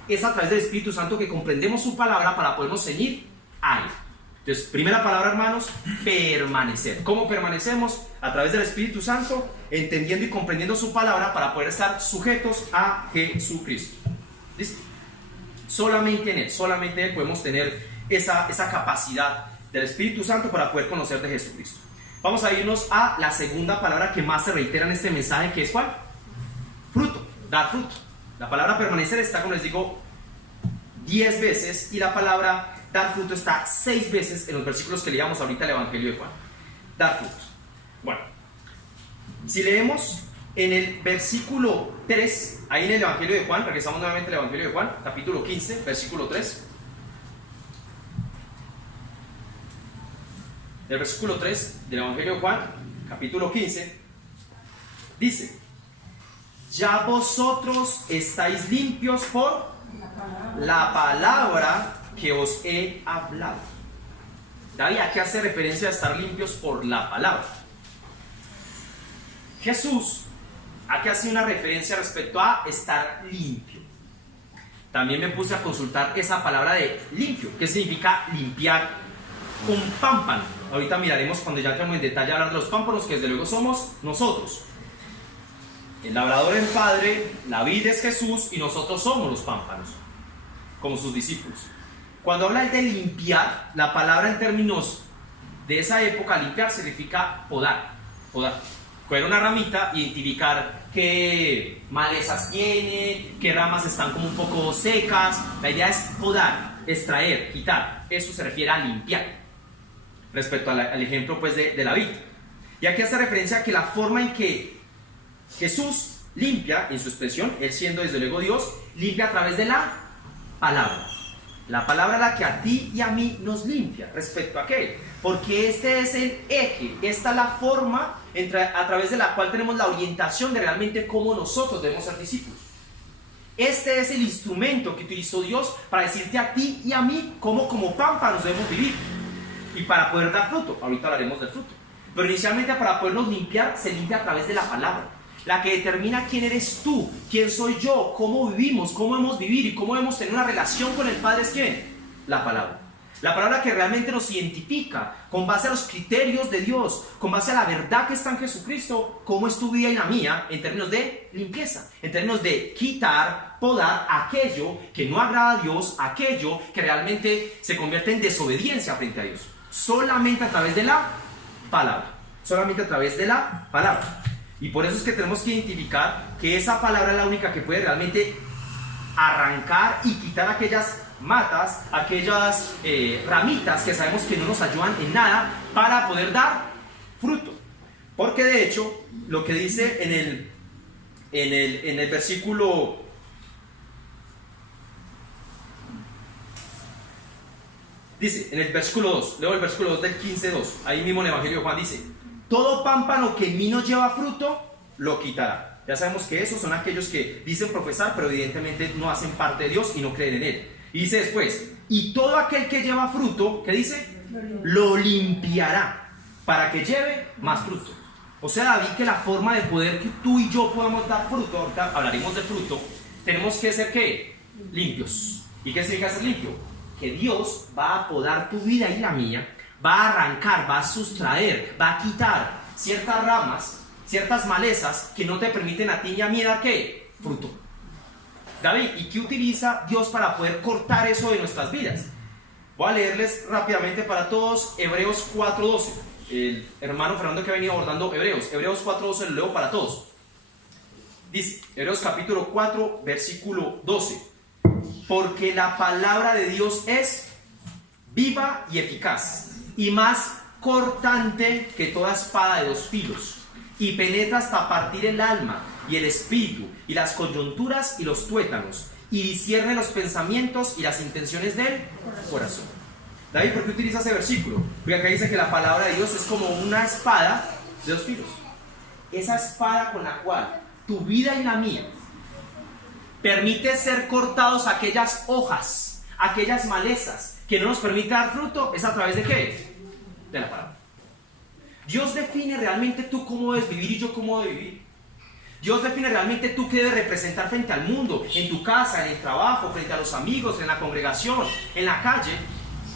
Es a través del Espíritu Santo que comprendemos su palabra para podernos ceñir a Él. Entonces, primera palabra, hermanos, permanecer. ¿Cómo permanecemos? A través del Espíritu Santo, entendiendo y comprendiendo su palabra para poder estar sujetos a Jesucristo. ¿Listo? Solamente en Él podemos tener esa capacidad del Espíritu Santo para poder conocer de Jesucristo. Vamos a irnos a la segunda palabra que más se reitera en este mensaje, que es ¿cuál? Fruto, dar fruto. La palabra permanecer está, como les digo, 10 veces, y la palabra dar fruto está 6 veces en los versículos que leíamos ahorita el Evangelio de Juan. Dar fruto. Bueno, si leemos en el versículo 3, ahí en el Evangelio de Juan, regresamos nuevamente al Evangelio de Juan, capítulo 15, versículo 3. El versículo 3 del Evangelio de Juan, capítulo 15, dice: ya vosotros estáis limpios por la palabra que os he hablado. David, ¿a qué hace referencia a estar limpios por la palabra? Jesús, ¿a qué hace una referencia respecto a estar limpio? También me puse a consultar esa palabra de limpio. ¿Qué significa limpiar un pámpano? Ahorita miraremos cuando ya entremos en detalle a hablar de los pámpanos, que desde luego somos nosotros. El labrador es el Padre, la vid es Jesús y nosotros somos los pámpanos, como sus discípulos. Cuando habla de limpiar, la palabra en términos de esa época, limpiar significa podar. Coger una ramita, identificar qué malezas tiene, qué ramas están como un poco secas. La idea es podar, extraer, quitar. Eso se refiere a limpiar, respecto al ejemplo pues de la vid. Y aquí hace referencia a que la forma en que Jesús limpia, en su expresión, Él siendo desde luego Dios, limpia a través de la palabra. La palabra es la que a ti y a mí nos limpia. ¿Respecto a qué? Porque este es el eje, esta es la forma a través de la cual tenemos la orientación de realmente cómo nosotros debemos ser discípulos. Este es el instrumento que utilizó Dios para decirte a ti y a mí cómo como pámpanos debemos vivir. Y para poder dar fruto, ahorita hablaremos del fruto. Pero inicialmente, para podernos limpiar, se limpia a través de la palabra. La que determina quién eres tú, quién soy yo, cómo vivimos, cómo debemos vivir y cómo debemos tener una relación con el Padre es ¿quién? La palabra. La palabra que realmente nos identifica con base a los criterios de Dios, con base a la verdad que está en Jesucristo, cómo es tu vida y la mía en términos de limpieza, en términos de quitar, podar aquello que no agrada a Dios, aquello que realmente se convierte en desobediencia frente a Dios. Solamente a través de la palabra. Solamente a través de la palabra. Y por eso es que tenemos que identificar que esa palabra es la única que puede realmente arrancar y quitar aquellas matas, aquellas ramitas que sabemos que no nos ayudan en nada para poder dar fruto. Porque de hecho, lo que dice en el versículo dice, en el versículo 2, leo el versículo 2 del 15:2, ahí mismo en el Evangelio de Juan dice: todo pámpano que en mí no lleva fruto, lo quitará. Ya sabemos que esos son aquellos que dicen profesar, pero evidentemente no hacen parte de Dios y no creen en Él. Y dice después: y todo aquel que lleva fruto, ¿qué dice? Lo limpiará, para que lleve más fruto. O sea, David, que la forma de poder que tú y yo podamos dar fruto, ahorita hablaremos de fruto, tenemos que ser ¿qué? Limpios. ¿Y qué significa ser limpio? Que Dios va a podar tu vida y la mía, va a arrancar, va a sustraer, va a quitar ciertas ramas, ciertas malezas que no te permiten a ti y a mí dar ¿qué? Fruto. David, ¿y qué utiliza Dios para poder cortar eso de nuestras vidas? Voy a leerles rápidamente para todos Hebreos 4:12. El hermano Fernando que ha venido abordando Hebreos 4:12 lo leo para todos. Dice, Hebreos capítulo 4, versículo 12. Porque la palabra de Dios es viva y eficaz, y más cortante que toda espada de dos filos, y penetra hasta partir el alma y el espíritu, y las coyunturas y los tuétanos, y discierne los pensamientos y las intenciones del corazón. David, ¿por qué utiliza ese versículo? Porque acá dice que la palabra de Dios es como una espada de dos filos. Esa espada con la cual tu vida y la mía permite ser cortados aquellas hojas, aquellas malezas que no nos permite dar fruto, ¿es a través de qué? De la palabra. Dios define realmente tú cómo debes vivir y yo cómo debo vivir. Dios define realmente tú qué debes representar frente al mundo, en tu casa, en el trabajo, frente a los amigos, en la congregación, en la calle,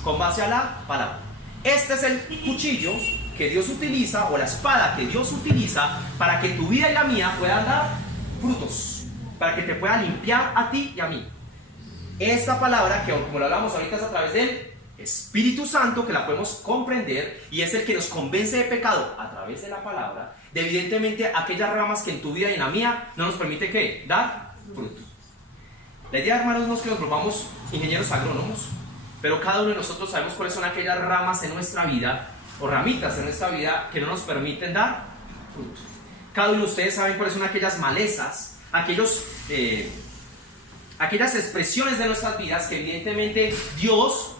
con base a la palabra. Este es el cuchillo que Dios utiliza, o la espada que Dios utiliza, para que tu vida y la mía puedan dar frutos, para que te pueda limpiar a ti y a mí. Esta palabra, que como lo hablamos ahorita, es a través del Espíritu Santo, que la podemos comprender, y es el que nos convence de pecado a través de la palabra, de evidentemente aquellas ramas que en tu vida y en la mía no nos permite ¿qué? Dar frutos. La idea, hermanos, no es que nos volvamos ingenieros agrónomos, pero cada uno de nosotros sabemos cuáles son aquellas ramas en nuestra vida, o ramitas en nuestra vida, que no nos permiten dar frutos. Cada uno de ustedes saben cuáles son aquellas malezas, aquellas expresiones de nuestras vidas que evidentemente Dios,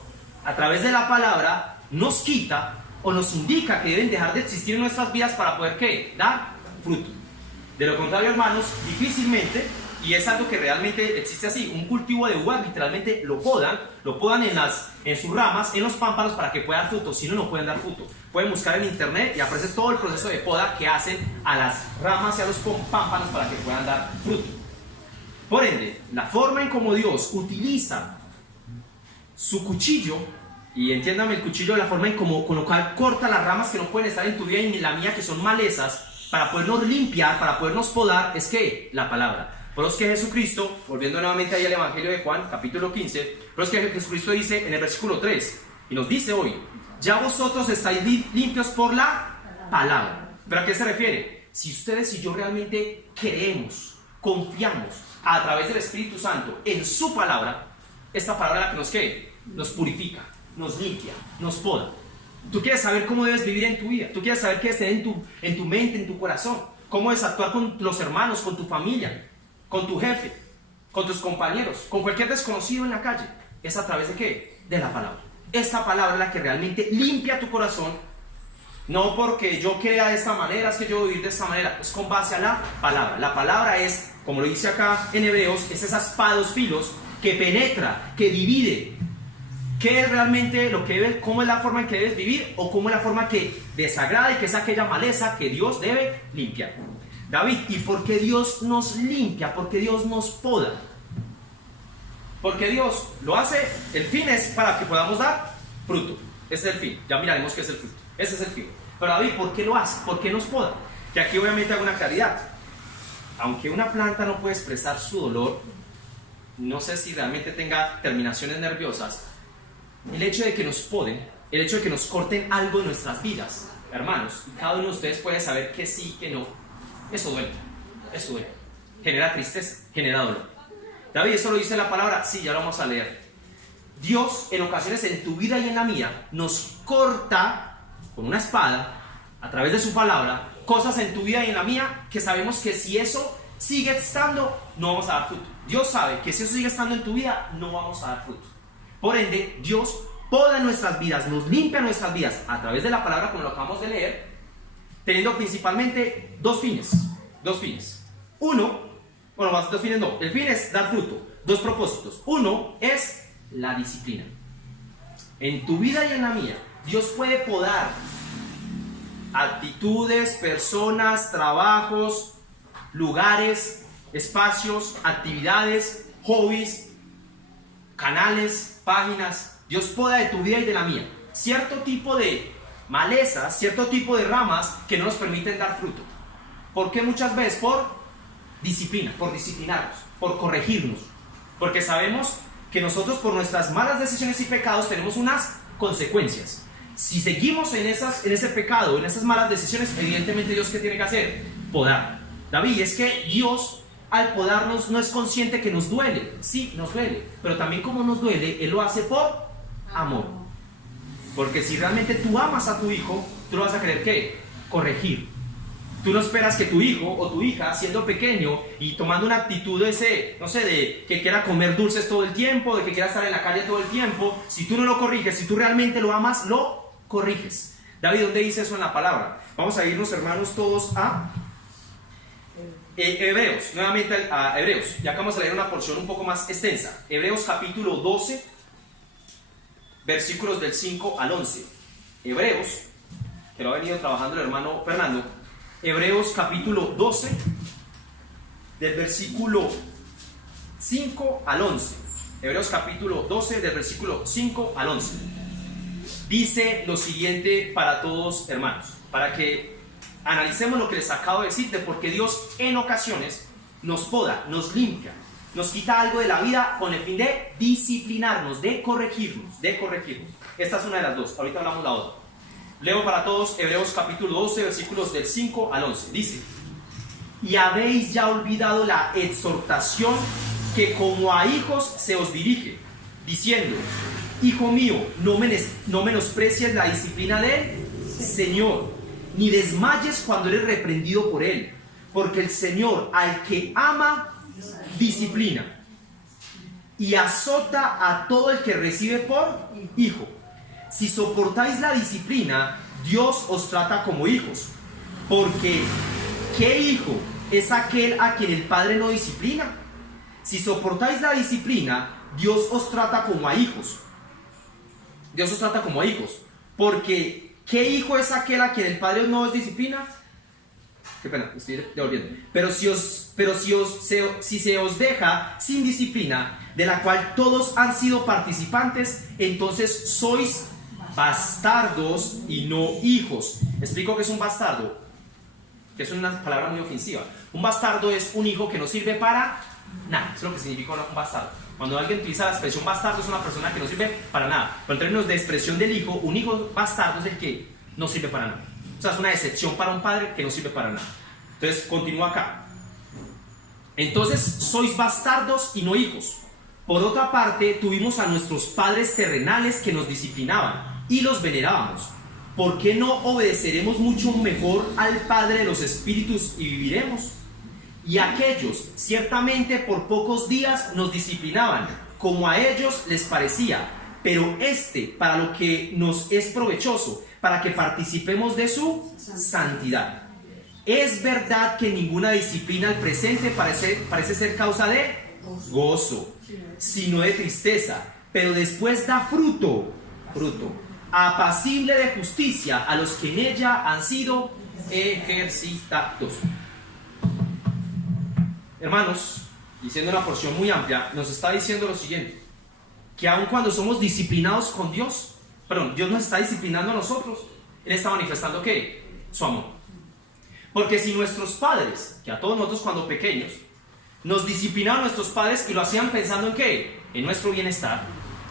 a través de la palabra, nos quita o nos indica que deben dejar de existir en nuestras vidas para poder ¿qué? Dar fruto. De lo contrario, hermanos, difícilmente, y es algo que realmente existe así, un cultivo de uvas literalmente lo podan en sus ramas, en los pámpanos, para que pueda dar fruto. Si no, no pueden dar fruto. Pueden buscar en internet y aparece todo el proceso de poda que hacen a las ramas y a los pámpanos para que puedan dar fruto. Por ende, la forma en cómo Dios utiliza su cuchillo, y entiéndame el cuchillo, la forma en cómo, con lo cual corta las ramas que no pueden estar en tu vida y en la mía, que son malezas, para podernos limpiar, para podernos podar, es que la palabra. Por eso es que Jesucristo, volviendo nuevamente ahí al Evangelio de Juan, capítulo 15, por eso es que Jesucristo dice en el versículo 3, y nos dice hoy: ya vosotros estáis limpios por la palabra. ¿Pero a qué se refiere? Si ustedes y yo realmente creemos, confiamos a través del Espíritu Santo en su palabra, esta palabra es la que nos ¿qué? Nos purifica, nos limpia, nos poda. Tú quieres saber cómo debes vivir en tu vida, tú quieres saber qué debe en tu mente, en tu corazón, cómo debes actuar con los hermanos, con tu familia, con tu jefe, con tus compañeros, con cualquier desconocido en la calle. ¿Es a través de qué? De la palabra. Esta palabra es la que realmente limpia tu corazón. No porque yo crea de esta manera, es que yo voy a vivir de esta manera. Es con base a la palabra. La palabra es, como lo dice acá en Hebreos, es esa espada de dos filos que penetra, que divide. ¿Qué es realmente lo que debes, cómo es la forma en que debes vivir, o cómo es la forma que desagrada y que es aquella maleza que Dios debe limpiar? David, ¿y por qué Dios nos limpia? ¿Por qué Dios nos poda? Porque Dios lo hace, el fin es para que podamos dar fruto. Ese es el fin, ya miraremos qué es el fruto. Ese es el fin. Pero David, ¿por qué lo hace? ¿Por qué nos poda? Que aquí obviamente hago una claridad. Aunque una planta no puede expresar su dolor, no sé si realmente tenga terminaciones nerviosas, el hecho de que nos poden, el hecho de que nos corten algo de nuestras vidas, hermanos, y cada uno de ustedes puede saber que sí, que no, eso duele, genera tristeza, genera dolor. David, ¿eso lo dice la palabra? Sí, ya lo vamos a leer. Dios, en ocasiones en tu vida y en la mía, nos corta con una espada, a través de su palabra, cosas en tu vida y en la mía, que sabemos que si eso sigue estando, no vamos a dar fruto. Dios sabe que si eso sigue estando en tu vida, no vamos a dar fruto. Por ende, Dios poda nuestras vidas, nos limpia nuestras vidas a través de la palabra, como lo acabamos de leer, teniendo principalmente dos fines. El fin es dar fruto. Dos propósitos. Uno es la disciplina. En tu vida y en la mía, Dios puede podar actitudes, personas, trabajos, lugares, espacios, actividades, hobbies, canales, páginas. Dios poda de tu vida y de la mía cierto tipo de malezas, cierto tipo de ramas que no nos permiten dar fruto. ¿Por qué? Muchas veces por disciplina, por disciplinarnos, por corregirnos, porque sabemos que nosotros, por nuestras malas decisiones y pecados, tenemos unas consecuencias. Si seguimos en ese pecado, en esas malas decisiones, evidentemente Dios, ¿qué tiene que hacer? Podar. David, es que Dios, al podarnos, no es consciente que nos duele. Sí, nos duele, pero también como nos duele, Él lo hace por amor. Porque si realmente tú amas a tu hijo, tú lo vas a querer ¿qué? Corregir. Tú no esperas que tu hijo o tu hija, siendo pequeño y tomando una actitud de que quiera comer dulces todo el tiempo, de que quiera estar en la calle todo el tiempo, si tú no lo corriges, si tú realmente lo amas, lo corriges. David, ¿dónde dice eso en la palabra? Vamos a irnos, hermanos, todos a Hebreos, nuevamente a Hebreos. Ya que vamos a leer una porción un poco más extensa. Hebreos capítulo 12, versículos del 5 al 11. Hebreos, que lo ha venido trabajando el hermano Fernando. Hebreos capítulo 12, del versículo 5 al 11. Hebreos capítulo 12, del versículo 5 al 11. Dice lo siguiente para todos, hermanos, para que analicemos lo que les acabo de decir, de por qué Dios en ocasiones nos poda, nos limpia, nos quita algo de la vida con el fin de disciplinarnos, de corregirnos. Esta es una de las dos, ahorita hablamos la otra. Leo para todos Hebreos capítulo 12, versículos del 5 al 11. Dice: y habéis ya olvidado la exhortación que como a hijos se os dirige, diciendo: hijo mío, no menosprecies la disciplina del Señor, ni desmayes cuando eres reprendido por Él, porque el Señor al que ama disciplina y azota a todo el que recibe por hijo. Si soportáis la disciplina, Dios os trata como hijos, porque ¿qué hijo es aquel a quien el Padre no disciplina? Si soportáis la disciplina, Dios os trata como a hijos. Dios os trata como a hijos, porque ¿qué hijo es aquel a quien el Padre no os disciplina? Qué pena, estoy devolviendo. Pero si se os deja sin disciplina, de la cual todos han sido participantes, entonces sois bastardos y no hijos. Explico qué es un bastardo, que es una palabra muy ofensiva. Un bastardo es un hijo que no sirve para nada. Eso es lo que significa un bastardo. Cuando alguien utiliza la expresión bastardo, es una persona que no sirve para nada. Pero en términos de expresión del hijo, un hijo bastardo es el que no sirve para nada. O sea, es una excepción para un padre que no sirve para nada. Entonces, continúa acá. Entonces, sois bastardos y no hijos. Por otra parte, tuvimos a nuestros padres terrenales que nos disciplinaban y los venerábamos. ¿Por qué no obedeceremos mucho mejor al Padre de los Espíritus y viviremos? Y aquellos, ciertamente por pocos días nos disciplinaban, como a ellos les parecía, pero para lo que nos es provechoso, para que participemos de su santidad. Es verdad que ninguna disciplina al presente parece ser causa de gozo, sino de tristeza, pero después da fruto apacible de justicia a los que en ella han sido ejercitados. Hermanos, diciendo una porción muy amplia, nos está diciendo lo siguiente: que aun cuando somos disciplinados con Dios, Dios nos está disciplinando a nosotros, Él está manifestando ¿qué? Su amor. Porque si nuestros padres, que a todos nosotros cuando pequeños, nos disciplinaban nuestros padres y lo hacían pensando en ¿qué? En nuestro bienestar,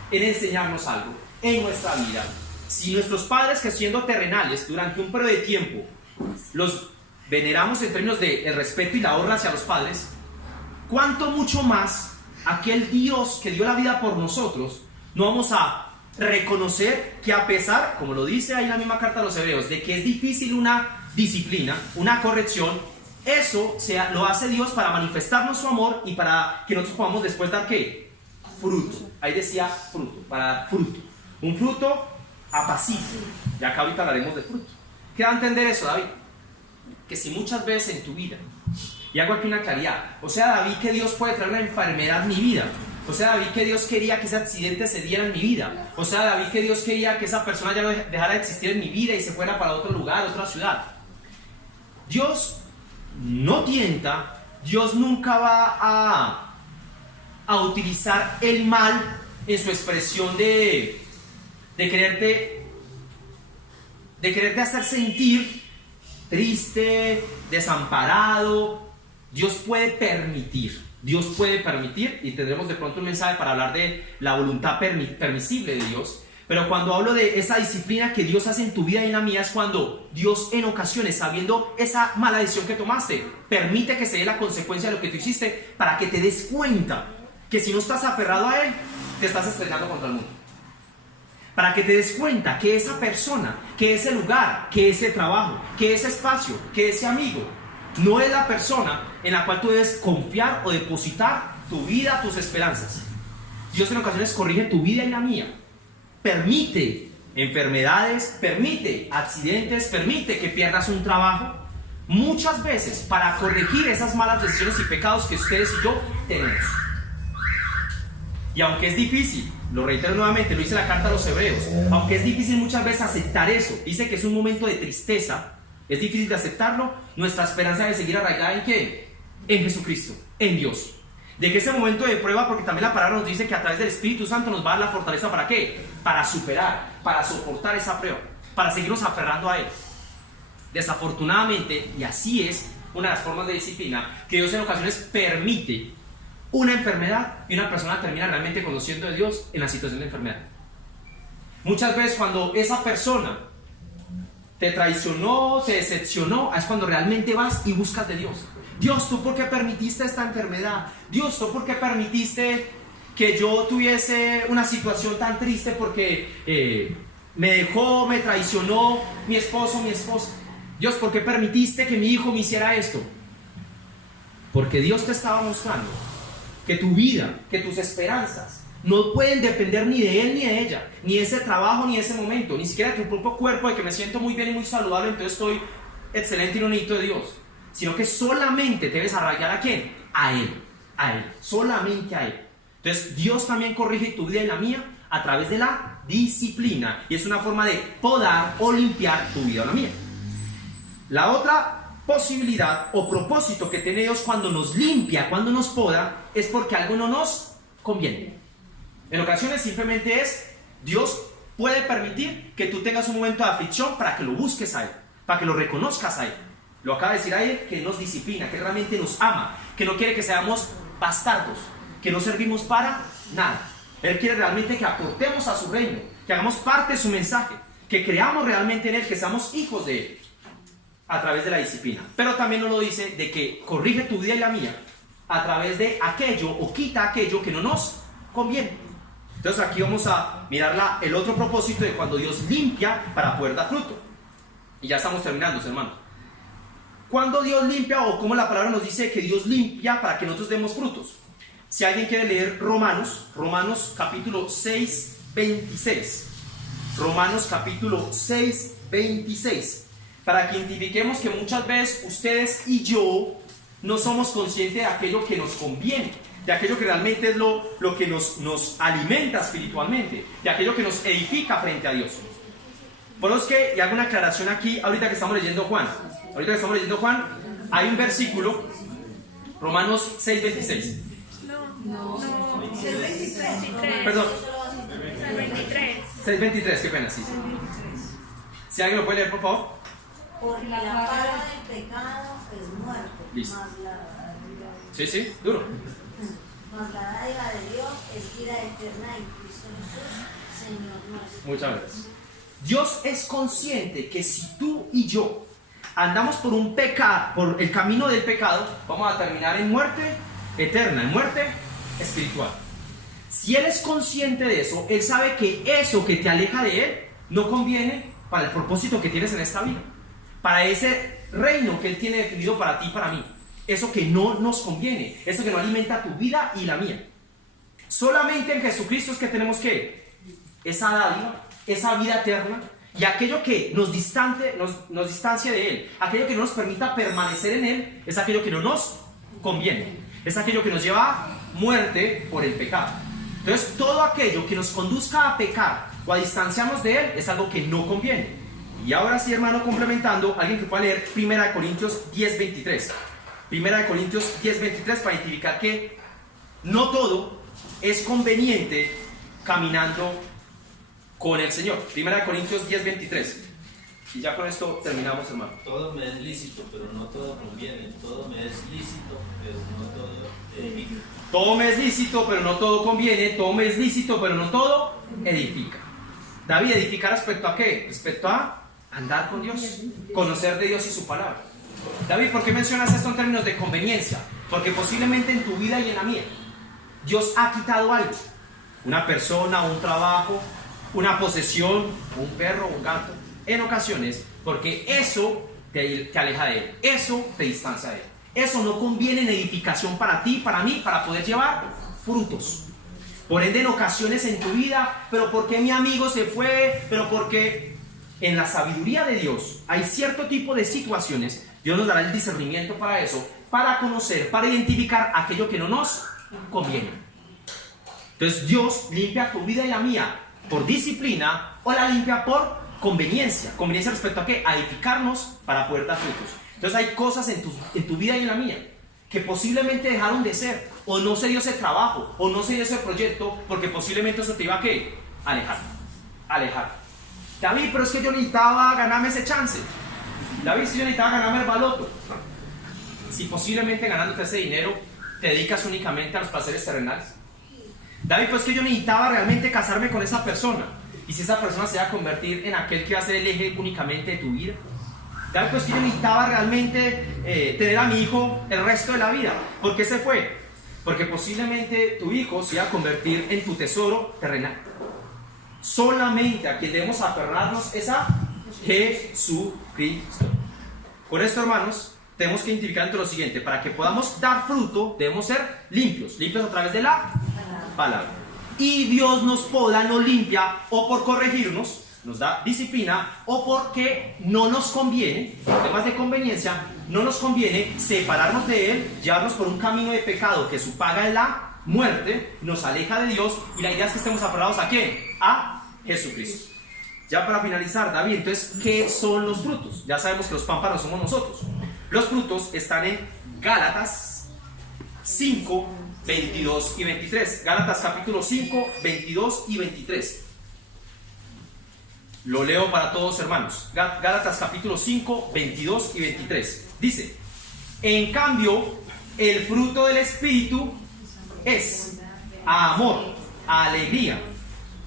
en enseñarnos algo, en nuestra vida. Si nuestros padres, que siendo terrenales durante un periodo de tiempo, los veneramos en términos de el respeto y la honra hacia los padres, ¿cuánto mucho más aquel Dios que dio la vida por nosotros no vamos a reconocer que a pesar, como lo dice ahí en la misma carta a los Hebreos, de que es difícil una disciplina, una corrección, eso lo hace Dios para manifestarnos su amor y para que nosotros podamos después dar ¿qué? Fruto. Ahí decía fruto, para dar fruto. Un fruto apacible. Y acá ahorita hablaremos de fruto. ¿Qué da a entender eso, David? Que si muchas veces en tu vida, y hago aquí una claridad, o sea, David, que Dios puede traer una enfermedad en mi vida, o sea, David, que Dios quería que ese accidente se diera en mi vida, o sea, David, que Dios quería que esa persona ya no dejara de existir en mi vida y se fuera para otro lugar, otra ciudad. Dios no tienta, Dios nunca va a utilizar el mal en su expresión de quererte hacer sentir triste, desamparado. Dios puede permitir, y tendremos de pronto un mensaje para hablar de la voluntad permisible de Dios. Pero cuando hablo de esa disciplina que Dios hace en tu vida y en la mía, es cuando Dios en ocasiones, sabiendo esa mala decisión que tomaste, permite que se dé la consecuencia de lo que tú hiciste, para que te des cuenta que si no estás aferrado a Él, te estás estrellando contra el mundo. para que te des cuenta que esa persona, que ese lugar, que ese trabajo, que ese espacio, que ese amigo, no es la persona en la cual tú debes confiar o depositar tu vida, tus esperanzas. Dios en ocasiones corrige tu vida y la mía. Permite enfermedades, permite accidentes, permite que pierdas un trabajo. Muchas veces para corregir esas malas decisiones y pecados que ustedes y yo tenemos. Y aunque es difícil, lo reitero nuevamente, lo dice la carta a los Hebreos, aunque es difícil muchas veces aceptar eso, dice que es un momento de tristeza, es difícil de aceptarlo, nuestra esperanza debe seguir arraigada ¿en quién? En Jesucristo, en Dios. De que ese momento de prueba, porque también la palabra nos dice que a través del Espíritu Santo nos va a dar la fortaleza ¿para qué? Para superar, para soportar esa prueba, para seguirnos aferrando a Él. Desafortunadamente, y así es una de las formas de disciplina, que Dios en ocasiones permite una enfermedad y una persona termina realmente conociendo de Dios en la situación de enfermedad. Muchas veces cuando esa persona te traicionó, te decepcionó, es cuando realmente vas y buscas de Dios. Dios, ¿tú por qué permitiste esta enfermedad? Dios, ¿tú por qué permitiste que yo tuviese una situación tan triste porque me dejó, me traicionó mi esposo, mi esposa? Dios, ¿por qué permitiste que mi hijo me hiciera esto? Porque Dios te estaba mostrando que tu vida, que tus esperanzas no pueden depender ni de él ni de ella, ni de ese trabajo, ni de ese momento, ni siquiera de tu propio cuerpo, de que me siento muy bien y muy saludable, entonces estoy excelente y no necesito de Dios, sino que solamente te debes arraigar ¿a quién? A Él, solamente a Él. Entonces Dios también corrige tu vida y la mía a través de la disciplina, y es una forma de podar o limpiar tu vida o la mía. La otra posibilidad o propósito que tiene Dios cuando nos limpia, cuando nos poda, es porque algo no nos conviene. En ocasiones simplemente es, Dios puede permitir que tú tengas un momento de aflicción para que lo busques a Él, para que lo reconozcas a Él. Lo acaba de decir a Él, que nos disciplina, que realmente nos ama, que no quiere que seamos bastardos, que no servimos para nada. Él quiere realmente que aportemos a su reino, que hagamos parte de su mensaje, que creamos realmente en Él, que seamos hijos de Él, a través de la disciplina. Pero también nos lo dice de que corrige tu vida y la mía a través de aquello o quita aquello que no nos conviene. Entonces aquí vamos a mirar el otro propósito de cuando Dios limpia para poder dar fruto. Y ya estamos terminando, hermanos. Cuando Dios limpia, o como la palabra nos dice que Dios limpia para que nosotros demos frutos. Si alguien quiere leer Romanos capítulo 6, 26. Romanos capítulo 6, 26. Para que identifiquemos que muchas veces ustedes y yo no somos conscientes de aquello que nos conviene, de aquello que realmente es lo que nos alimenta espiritualmente, de aquello que nos edifica frente a Dios. Por eso es que, y hago una aclaración aquí, ahorita que estamos leyendo Juan, hay un versículo, Romanos 6, 26. No, 6:23. Perdón. 6:23. 6:23, qué pena, sí. Si alguien lo puede leer, por favor. Porque la paga del pecado es muerte. Listo. Mas Sí, duro. Mas la dádiva de Dios es vida eterna en Cristo Jesús, Señor nuestro. Muchas gracias. Dios es consciente que si tú y yo andamos por el camino del pecado, vamos a terminar en muerte eterna, en muerte espiritual. Si Él es consciente de eso, Él sabe que eso que te aleja de Él no conviene para el propósito que tienes en esta vida, para ese reino que Él tiene definido para ti y para mí. Eso que no nos conviene, eso que no alimenta tu vida y la mía. Solamente en Jesucristo es que tenemos que esa dádiva, esa vida eterna, y aquello que nos distancia de Él, aquello que no nos permita permanecer en Él, es aquello que no nos conviene, es aquello que nos lleva a muerte por el pecado. Entonces todo aquello que nos conduzca a pecar o a distanciarnos de Él es algo que no conviene. Y ahora sí, hermano, complementando, alguien que pueda leer 1 Corintios 10:23. 1 Corintios 10:23, para identificar que no todo es conveniente caminando con el Señor. 1 Corintios 10:23. Y ya con esto terminamos, hermano. Todo me es lícito, pero no todo conviene. Todo me es lícito, pero no todo edifica. Todo me es lícito, pero no todo conviene. Todo me es lícito, pero no todo edifica. David, ¿edificar respecto a qué? Respecto a andar con Dios, conocer de Dios y su palabra. David, ¿por qué mencionas esto en términos de conveniencia? Porque posiblemente en tu vida y en la mía Dios ha quitado algo, una persona, un trabajo, una posesión, un perro, un gato, en ocasiones, porque eso te aleja de Él, eso te distancia de Él. Eso no conviene en edificación para ti, para mí, para poder llevar frutos. Por ende, en ocasiones en tu vida, pero ¿por qué mi amigo se fue? Pero porque en la sabiduría de Dios hay cierto tipo de situaciones, Dios nos dará el discernimiento para eso, para conocer, para identificar aquello que no nos conviene. Entonces Dios limpia tu vida y la mía por disciplina, o la limpia por conveniencia. ¿Conveniencia respecto a qué? A edificarnos para poder dar frutos. Entonces hay cosas en tu vida y en la mía que posiblemente dejaron de ser, o no se dio ese trabajo, o no se dio ese proyecto, porque posiblemente eso te iba a ¿qué? Alejar. David, pero es que yo necesitaba ganarme ese chance. David, si yo necesitaba ganarme el baloto. Si posiblemente ganándote ese dinero te dedicas únicamente a los placeres terrenales. David, pues que yo necesitaba realmente casarme con esa persona. Y si esa persona se va a convertir en aquel que va a ser el eje únicamente de tu vida. David, pues que yo necesitaba realmente tener a mi hijo el resto de la vida. ¿Por qué se fue? Porque posiblemente tu hijo se va a convertir en tu tesoro terrenal. Solamente a quien debemos aferrarnos es a Jesucristo. Por esto, hermanos, tenemos que identificar entre lo siguiente: para que podamos dar fruto, debemos ser limpios a través de la palabra. Y Dios nos poda, nos limpia, o por corregirnos, nos da disciplina, o porque no nos conviene, por temas de conveniencia, no nos conviene separarnos de Él, llevarnos por un camino de pecado que su paga es la muerte, nos aleja de Dios, y la idea es que estemos aferrados ¿a quién? A Jesucristo. Ya para finalizar, David, entonces, ¿qué son los frutos? Ya sabemos que los pámpanos somos nosotros. Los frutos están en Gálatas 5, 22 y 23. Gálatas capítulo 5, 22 y 23. Lo leo para todos, hermanos. Gálatas capítulo 5, 22 y 23. Dice: en cambio, el fruto del Espíritu es amor, alegría,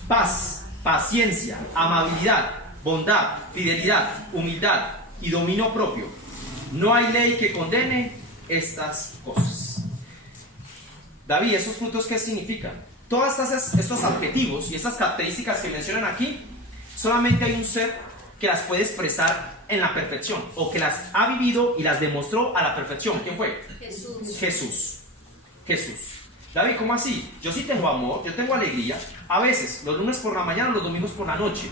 paz, paciencia, amabilidad, bondad, fidelidad, humildad y dominio propio. No hay ley que condene estas cosas. David, ¿esos frutos qué significan? Todos estos adjetivos y estas características que mencionan aquí, solamente hay un ser que las puede expresar en la perfección, o que las ha vivido y las demostró a la perfección. ¿Quién fue? Jesús. David, ¿cómo así? Yo sí tengo amor, yo tengo alegría, a veces, los lunes por la mañana, los domingos por la noche.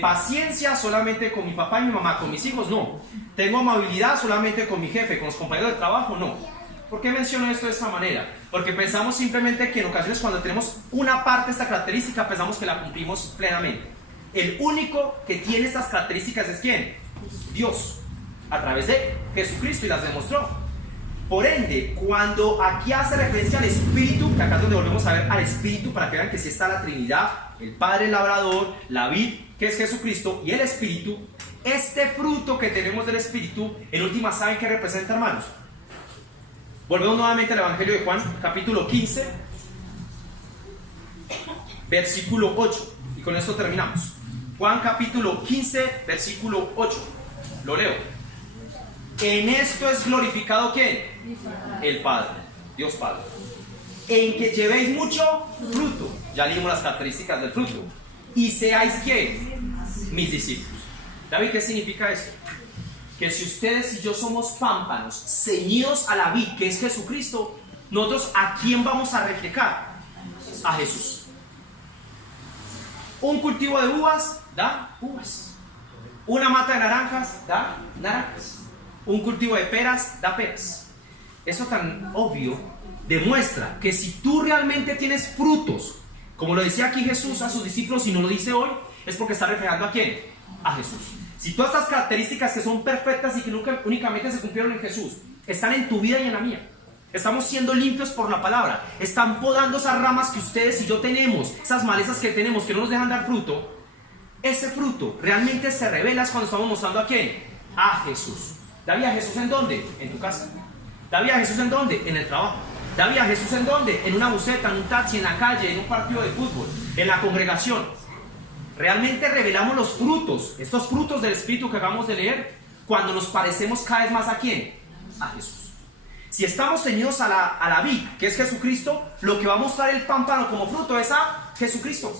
Paciencia solamente con mi papá y mi mamá, con mis hijos no. Tengo amabilidad solamente con mi jefe, con los compañeros de trabajo no. ¿Por qué menciono esto de esta manera? Porque pensamos simplemente que en ocasiones cuando tenemos una parte de esta característica pensamos que la cumplimos plenamente. El único que tiene estas características es ¿quién? Dios, a través de Jesucristo, y las demostró. Por ende, cuando aquí hace referencia al Espíritu, que acá es donde volvemos a ver al Espíritu, para que vean que sí está la Trinidad, el Padre, el Labrador, la vid, que es Jesucristo, y el Espíritu, este fruto que tenemos del Espíritu, en última, ¿saben qué representa, hermanos? Volvemos nuevamente al Evangelio de Juan, capítulo 15, versículo 8, y con esto terminamos. Juan capítulo 15, versículo 8, lo leo. En esto es glorificado ¿quién? El Padre, Dios Padre. En que llevéis mucho fruto. Ya leímos las características del fruto. Y seáis ¿quién? Mis discípulos. David, ¿qué significa esto? Que si ustedes y yo somos pámpanos ceñidos a la vid, que es Jesucristo, nosotros ¿a quién vamos a reflejar? A Jesús. Un cultivo de uvas da uvas. Una mata de naranjas da naranjas. Un cultivo de peras da peras. Eso tan obvio demuestra que si tú realmente tienes frutos, como lo decía aquí Jesús a sus discípulos y no lo dice hoy, es porque está reflejando ¿a quién? A Jesús. Si todas estas características que son perfectas y que nunca, únicamente se cumplieron en Jesús, están en tu vida y en la mía, estamos siendo limpios por la palabra, están podando esas ramas que ustedes y yo tenemos, esas malezas que tenemos que no nos dejan dar fruto, ese fruto realmente se revela cuando estamos mostrando ¿a quién? A Jesús. ¿David a Jesús en dónde? En tu casa. ¿David a Jesús en dónde? En el trabajo. ¿David a Jesús en dónde? En una buseta, en un taxi, en la calle, en un partido de fútbol, en la congregación. Realmente revelamos los frutos, estos frutos del Espíritu que acabamos de leer, cuando nos parecemos cada vez más ¿a quién? A Jesús. Si estamos ceñidos a la vid, que es Jesucristo, lo que va a mostrar el pámpano como fruto es a Jesucristo.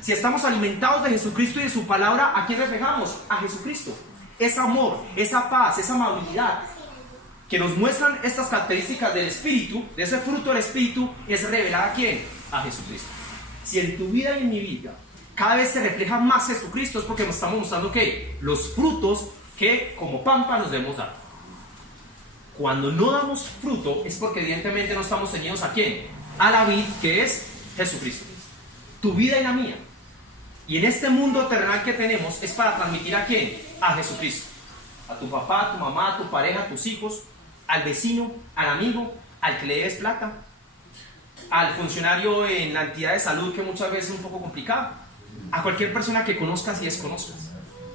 Si estamos alimentados de Jesucristo y de su palabra, ¿a quién reflejamos? A Jesucristo. Ese amor, esa paz, esa amabilidad que nos muestran estas características del Espíritu, de ese fruto del Espíritu, es revelada ¿a quién? A Jesucristo. Si en tu vida y en mi vida cada vez se refleja más Jesucristo, es porque nos estamos mostrando que los frutos que como pámpanos debemos dar. Cuando no damos fruto es porque evidentemente no estamos ceñidos ¿a quién? A la vid, que es Jesucristo. Tu vida y la mía. Y en este mundo terrenal que tenemos es para transmitir ¿a quién? A Jesucristo. A tu papá, a tu mamá, a tu pareja, a tus hijos, al vecino, al amigo, al que le debes plata, al funcionario en la entidad de salud que muchas veces es un poco complicado, a cualquier persona que conozcas y desconozcas,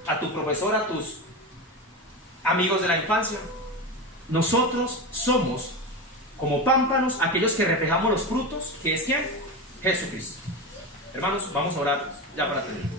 a tu profesor, a tus amigos de la infancia. Nosotros somos como pámpanos aquellos que reflejamos los frutos, que es ¿quién? Jesucristo. Hermanos, vamos a orar ya para terminar.